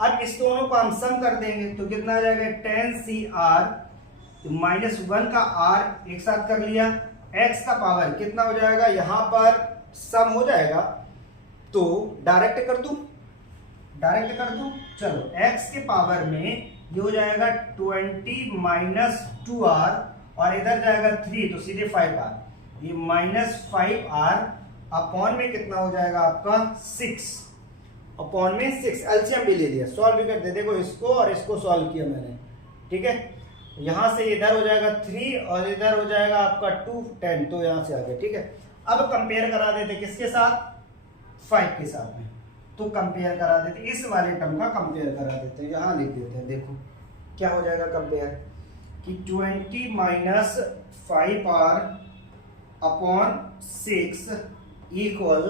अब इस दोनों को हम सम कर देंगे तो कितना आ जाएगा 10 CR -1 का r एक साथ कर लिया, x का पावर कितना हो जाएगा, यहां पर सम हो जाएगा तो डायरेक्ट कर दूं, डायरेक्ट कर दूं, चलो x के पावर में ये हो जाएगा 20 माइनस 2r और इधर जाएगा 3 तो सीधे 5r, ये -5r अपॉन में कितना हो जाएगा आपका 6 अपॉन में 6, एलसीएम भी ले लिया, सॉल्व भी कर दे। देखो इसको और इसको सॉल्व किया मैंने, ठीक है, यहां से इधर हो जाएगा 3 और इधर हो जाएगा आपका 2 10, तो यहां से आ गया, ठीक है। अब कंपेयर करा देते किसके साथ, 5 के साथ में, तो कंपेयर करा देते, इस वाले टर्म का कंपेयर करा देते हैं, यहां लिख देते हैं। देखो क्या हो जाएगा कंपेयर कि 20 माइनस 5r अपॉन 6 इक्वल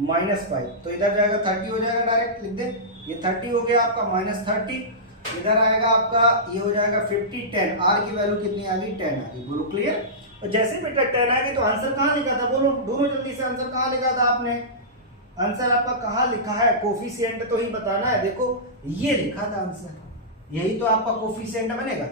-5, तो इधर जाएगा 30 हो जाएगा, डायरेक्ट लिख दे, ये 30 हो गया आपका -30, इधर आएगा आपका ये हो जाएगा 50 10, r की वैल्यू कितनी आ गई 10 आ गई। बोलो क्लियर। और जैसे बेटा 10 आ गई तो आंसर कहाँ लिखा था, बोलो दोनों जल्दी से, आंसर कहाँ लिखा था आपने, आंसर आपका कहाँ लिखा है, कोफिशिएंट तो ही बताना है। देखो ये लिखा था आंसर, यही तो आपका कोफिशिएंट बनेगा।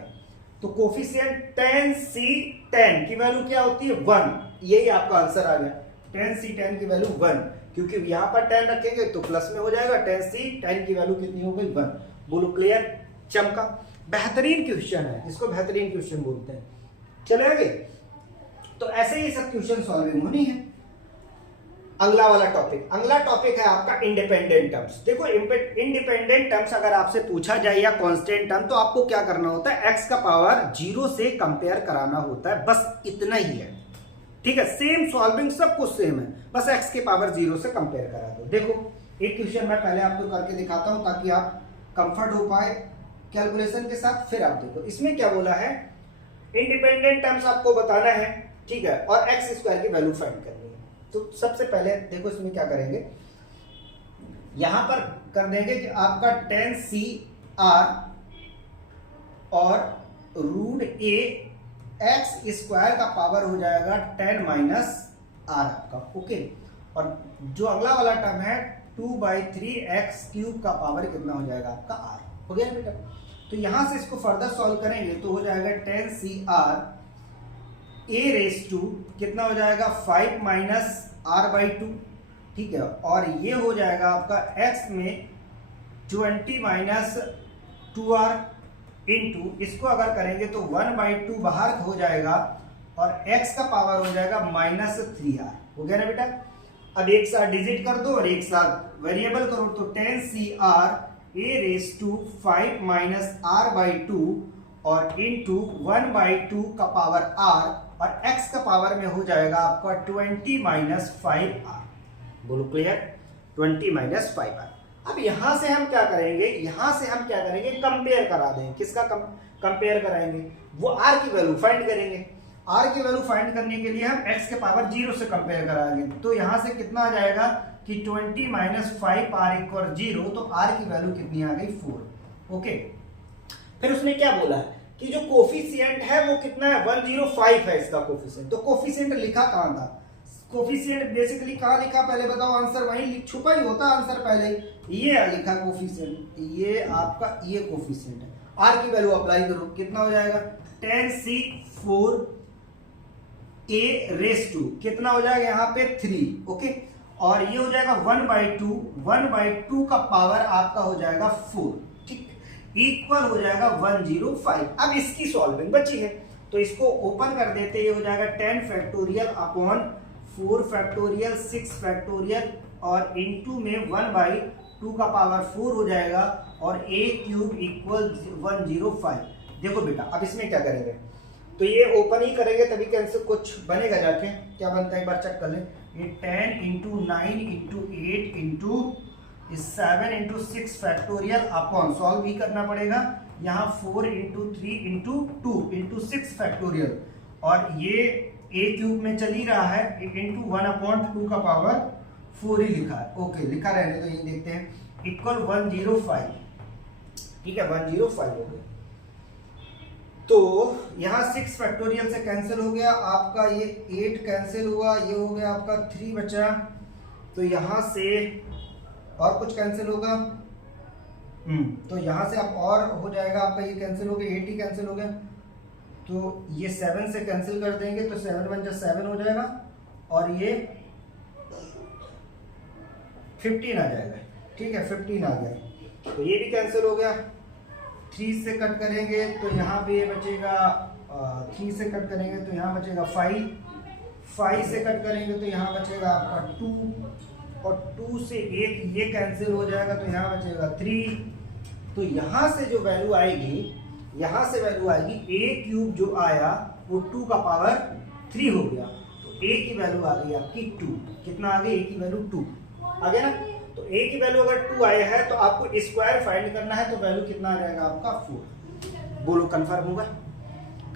तो कोफिशिएंट 10C10 की वैल्यू क्या होती है 1, यही आपका आंसर आ गया, 10C10 की वैल्यू 1, क्योंकि यहां पर 10 रखेंगे तो प्लस में हो जाएगा, 10C10 की वैल्यू कितनी हो गई 1। बोलो क्लियर, चमका, बेहतरीन क्वेश्चन है, इसको बेहतरीन क्वेश्चन बोलते हैं। चले आगे, तो ऐसे ही सब क्वेश्चन सॉल्विंग होनी है। अगला वाला टॉपिक, अगला टॉपिक है आपका इंडिपेंडेंट टर्म्स। देखो इंडिपेंडेंट टर्म्स अगर आपसे पूछा जाए या कांस्टेंट टर्म, तो आपको क्या करना होता है, x का पावर 0 से कंपेयर कराना होता है, बस इतना ही है, ठीक है। सेम सॉल्विंग सब कुछ सेम है, बस x के पावर 0 से कंपेयर करा दो। देखो एक क्वेश्चन मैं पहले आपको करके दिखाता हूं ताकि आप कंफर्ट हो पाए कैलकुलेशन के साथ, फिर आप देखो इसमें क्या बोला है, इंडिपेंडेंट टर्म्स आपको बताना है, ठीक है, और x स्क्वायर की वैल्यू फाइंड करनी है। तो सबसे पहले देखो इसमें क्या करेंगे, यहां पर कर देंगे कि आपका 10CR और √a x स्क्वायर का पावर हो जाएगा 10 माइनस r आपका, ओके। और जो अगला वाला टर्म है 2/3x³ का पावर कितना हो जाएगा आपका r, हो गया बेटा। तो यहां से इसको फर्दर सॉल्व करेंगे तो हो जाएगा 10CR a रेज टू कितना हो जाएगा 5 माइनस r/2, ठीक है, और ये हो जाएगा आपका x में 20 माइनस 2r इंटू इसको अगर करेंगे तो 1/2 बाहर हो जाएगा और x का पावर हो जाएगा -3r। हो गया ना बेटा। अब एक साथ डिजिट कर दो और एक साथ वेरिएबल करो तो 10cr a⁵ -r/2 और इंटू 1/2 का पावर r और x का पावर में हो जाएगा आपका 20 - 5r। बोलो क्लियर? 20 - 5r। अब यहां से हम क्या करेंगे, कंपेयर करा देंगे। किसका कंपेयर कराएंगे? वो r की वैल्यू फाइंड करेंगे। r की वैल्यू फाइंड करने के लिए हम x के पावर 0 से कंपेयर कराएंगे। तो यहां से कितना आ जाएगा कि 20 - 5r = 0। तो r की वैल्यू कितनी आ गई? 4। ओके। फिर उसने क्या बोला कि जो कोफिशिएंट है वो कितना है? 105 है इसका कोफिशिएंट। तो कोफिशिएंट लिखा कहां था? कोफिशिएंट बेसिकली कहां लिखा पहले बताओ? आंसर वहीं छुपा ही होता आंसर पहले। ये लिखा कोफिशिएंट, ये आपका ये कोफिशिएंट है। r की वैल्यू अप्लाई करो, कितना हो जाएगा? 10c4 a⁵, कितना हो जाएगा यहाँ पे? 3। ओके। और ये हो जाएगा 1/2 का पावर आपका हो जाएगा 4। ठीक, इक्वल हो जाएगा 105। अब इसकी सॉल्विंग बची है तो इसको ओपन कर देते हैं। ये हो जाएगा 10 फैक्टोरियल अपॉन 4 फैक्टोरियल 6 फैक्टोरियल और इनटू में 1/2 का पावर 4 हो जाएगा और a³ = 105। देखो बेटा अब इसमें क्या करेंगे, तो ये ओपन ही करेंगे तभी कैंसिल कुछ बनेगा। जाके क्या बनता है एक बार चेक कर लें। ये 10 × 9 × 8 × 7 × 6 फैक्टोरियल अपॉन सॉल्व भी करना पड़ेगा। यहाँ 4 × 3 × 2 × 6 फैक्टोरियल और ये a³ में चल ही रहा है इंटू 1/2 का पावर 4 ही लिखा है। ओके, लिखा रहने तो ये देखते हैं इक्वल 105। ठीक है, 105 हो गया। तो यहाँ 6 फैक्टोरियल से कैंसिल हो गया आपका, ये 8 कैंसिल हुआ, ये हो गया आपका 3 बचा। तो यहाँ से और कुछ कैंसिल होगा, तो यहाँ से अब और हो जाएगा आपका, ये कैंसिल हो गया, 8 ही कैंसिल हो गया। तो ये 7 से कैंसिल कर देंगे तो 7 × 1 = 7 हो जाएगा और ये 15 आ जाएगा। ठीक है, 15 आ गया। तो ये भी कैंसिल हो गया। 3 से कट करेंगे तो यहाँ पे ये बचेगा 3 से कट करेंगे तो यहाँ बचेगा 5 से कट करेंगे तो यहाँ बचेगा आपका 2 और 2 से 1 ये कैंसिल हो जाएगा तो यहाँ बचेगा 3। तो यहाँ से जो वैल्यू आएगी, यहाँ से वैल्यू आएगी a³ जो आया वो 2 का पावर 3 हो गया। तो a की वैल्यू आ गई आपकी 2। कितना आ गई? a की वैल्यू 2 आ गया ना। तो a की वैल्यू अगर 2 आया है तो आपको स्क्वायर फाइंड करना है तो वैल्यू कितना आ जाएगा आपका? 4। बोलो कंफर्म होगा?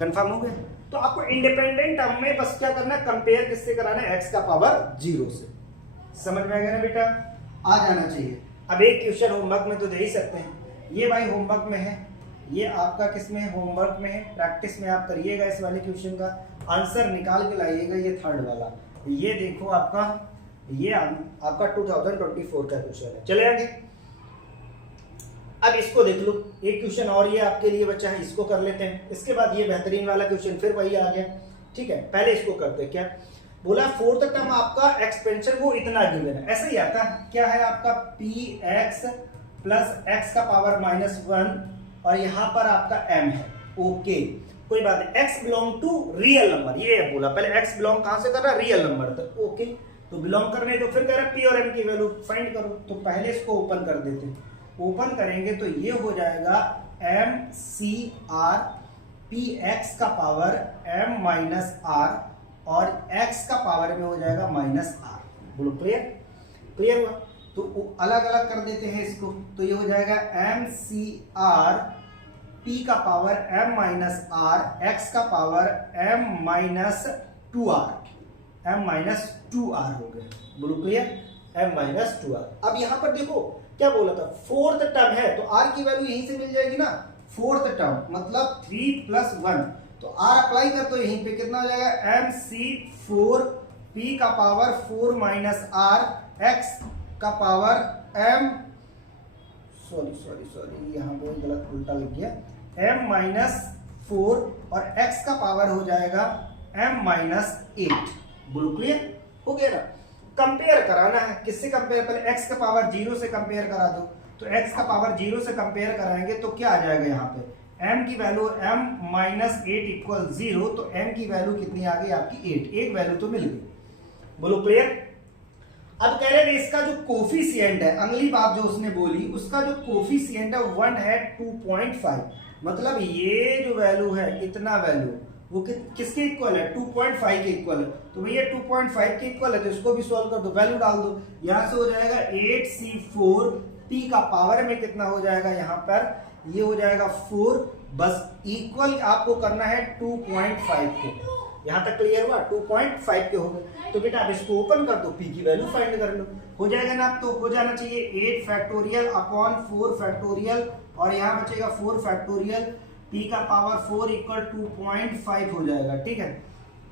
कंफर्म हो गया। तो आपको इंडिपेंडेंट टर्म में बस क्या करना है, कंपेयर किससे कराना है? x का पावर 0 से। समझ में आ गया ना बेटा? आ जाना चाहिए। अब एक क्वेश्चन होमवर्क में तो दे ही सकते हैं। ये भाई होमवर्क में है, ये आपका किसमें है? होमवर्क में है। प्रैक्टिस में आप करिएगा इस वाले क्वेश्चन का आंसर निकाल के लाइएगा। ये थर्ड वाला, ये देखो आपका, ये आपका 2024 का क्वेश्चन है। चले आगे। अब इसको देख लो, एक क्वेश्चन और ये आपके लिए बचा है, इसको कर लेते हैं। इसके बाद ये बेहतरीन वाला क्वेश्चन फिर वही आ गया। ठीक है, पहले इसको करते हैं। क्या बोला? 4th टर्म आपका एक्सपेंशन वो इतना गिवन है, ऐसे ही आता है। क्या है आपका? px + x का पावर -1 और यहाँ पर आपका m है। ओके, कोई बात नहीं। x belong to real number, ये बोला पहले। x बिलोंग कहां से कर रहा है? रियल नंबर तक। ओके, तो बिलोंग करने तो फिर कह रहा है p और m की वैल्यू फाइंड करो। तो पहले इसको ओपन कर देते हैं। ओपन करेंगे तो ये हो जाएगा mcr px का पावर m - r और x का पावर में हो जाएगा -r। बोलो क्लियर? क्लियर हुआ? तो अलग अलग कर देते हैं इसको। तो ये हो जाएगा mcr p का पावर m - r x का पावर m - 2r हो गया। बोलो क्लियर? m - 2r। अब यहां पर देखो क्या बोला था, 4th टर्म है तो r की वैल्यू यहीं से मिल जाएगी ना। 4th टर्म मतलब 3 + 1, तो r अप्लाई कर तो यहीं पे कितना हो जाएगा? mc4 p का पावर 4 - r x का पावर m, सॉरी यहाँ पे गलत उल्टा लिख गया, m - 4 और x का पावर हो जाएगा m - 8। बोलो क्लियर? हो गया ना। कंपेयर कराना है, किससे कंपेयर? पहले x का पावर 0 से कंपेयर करा दो। तो x का पावर 0 से कंपेयर कराएंगे तो क्या आ जाएगा यहाँ पे? m की वैल्यू m माइनस 8 इक्वल 0, तो m की वैल्यू कितनी आ गई आपकी 8, एक वैल्यू तो मिल गई। बोलो क्लियर। अब कह रहे हैं इसका जो कोफिशिएंट है, अगली बात जो उसने बोली, उसका जो कोफिशिएंट है 1 है 2.5, मतलब ये जो वैल्यू है इतना वैल्यू वो किसके इक्वल है, 2.5 के इक्वल है। तो भैया 2.5 के इक्वल है तो इसको भी सॉल्व कर दो, वैल्यू डाल दो। यहां से हो जाएगा 8c4, p का पावर में कितना हो जाएगा, यहाँ पर ये हो जाएगा 4, बस इक्वल आपको करना है 2.5 के। यहां तक क्लियर हुआ, 2.5 के हो गए। तो बेटा आप इसको ओपन कर दो, p की वैल्यू फाइंड कर लो, हो जाएगा ना। तो हो जाना चाहिए 8 फैक्टोरियल अपॉन 4 फैक्टोरियल, और यहाँ बचेगा 4 फैक्टोरियल, p का पावर 4 इक्वल 2.5 हो जाएगा। ठीक है,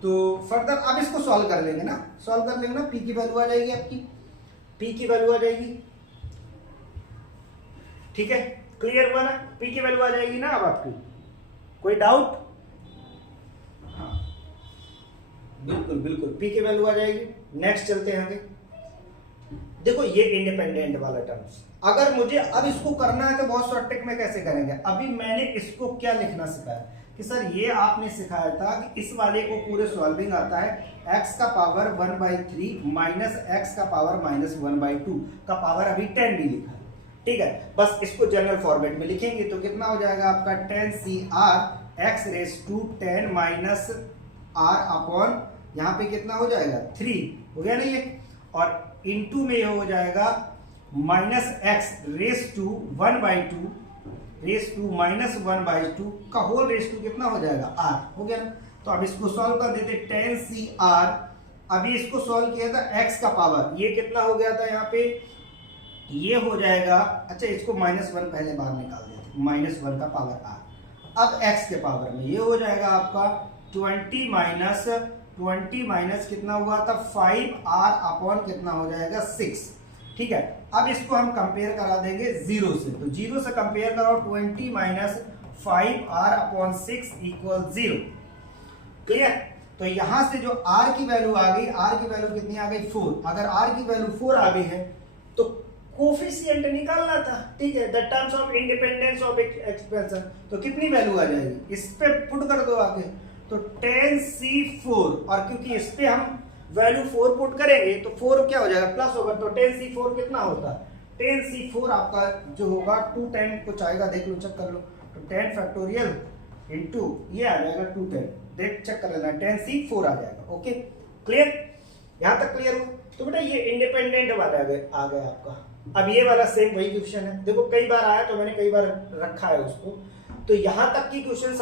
तो फर्दर अब इसको सॉल्व कर लेंगे ना, सॉल्व कर लेंगे ना, p की वैल्यू आ जाएगी आपकी, p की वैल्यू आ जाएगी। ठीक है, क्लियर हुआ ना, p की वैल्यू आ जाएगी ना अब आपकी, कोई डाउट? हाँ बिल्कुल बिल्कुल, p की वैल्यू आ जाएगी। नेक्स्ट चलते हैं आगे। देखो ये इंडिपेंडेंट वाला टर्म्स, अगर मुझे अब इसको करना है तो बहुत शॉर्ट ट्रिक में कैसे करेंगे। अभी मैंने इसको क्या लिखना सिखाया कि सर ये आपने सिखाया था कि इस वाले को पूरे सॉल्विंग आता है x का पावर 1/3 माइनस x का पावर माइनस 1/2 का पावर अभी 10 भी लिखा है। ठीक है, बस इसको जनरल फॉर्मेट में लिखेंगे तो कितना हो जाएगा आपका 10 CR x raise to 10 minus r upon यहाँ पे कितना हो जाएगा 3, हो गया ना ये, और इनटू में ये हो जाएगा minus x raise to 1/2 raise to minus 1/2 का होल रेस टू कितना हो जाएगा r, हो गया ना। तो अब इसको सॉल्व कर देते 10 CR, अभी इसको सॉल्व किया था x का पावर, ये कितना हो गया था यहाँ पे, ये हो जाएगा, अच्छा इसको -1 पहले बाहर निकाल देते, -1 का पावर r। अब x के पावर में ये हो जाएगा आपका 20 माइनस कितना हुआ था 5r अपॉन कितना हो जाएगा 6। ठीक है, अब इसको हम कंपेयर करा देंगे 0 से, तो 0 से कंपेयर करो 20 minus 5r upon 6 equal 0। Clear, तो यहां से जो r की वैल्यू आ गई, r की वैल्यू कितनी आ गई 4, अगर r की वैल्यू 4 आ गई है तो कोफिशिएंट निकालना था। ठीक है, the terms of independence of expansion, तो कितनी वैल्यू आ जाएगी, इस पे पुट कर दो आगे, तो 10c4, और क्योंकि इस पे हम वैल्यू 4 पुट करेंगे तो 4 क्या हो जाएगा प्लस होगा, तो 10c4 कितना होता है, 10c4 आपका जो होगा 210 कुछ आएगा, देख लो चेक कर लो, तो 10 फैक्टोरियल इनटू ये आ जाएगा 210, देख चेक कर लेना 10c4 आ जाएगा। ओके क्लियर, यहां तक क्लियर हो। तो बेटा ये इंडिपेंडेंट वाला आ गया आपका। अब ये वाला सेम वही क्वेश्चन है, देखो कई बार आया तो मैंने कई बार रखा है उसको। तो यहां तक की क्वेश्चन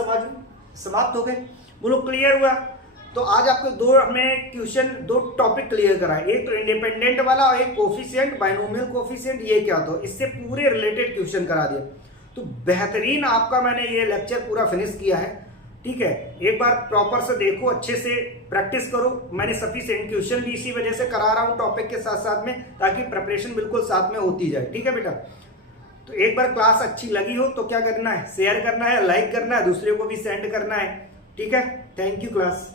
समाप्त हो गए, बोलो क्लियर हुआ। तो आज आपको दो टॉपिक क्लियर कराए, एक तो इंडिपेंडेंट वाला और एक कोफिशिएंट, बाइनोमियल कोफिशिएंट, ये क्या था, इससे पूरे रिलेटेड क्वेश्चन करा दिया। तो बेहतरीन आपका मैंने ये लेक्चर पूरा फिनिश किया है। ठीक है, एक बार प्रॉपर से देखो, अच्छे से प्रैक्टिस करो। मैंने सफिशिएंट क्वेश्चन भी इसी वजह से करा रहा हूं टॉपिक के साथ साथ में, ताकि प्रिपरेशन बिल्कुल साथ में होती जाए। ठीक है बेटा, तो एक बार क्लास अच्छी लगी हो तो क्या करना है, शेयर करना है, लाइक करना है, दूसरे को भी सेंड करना है। ठीक है, थैंक यू क्लास।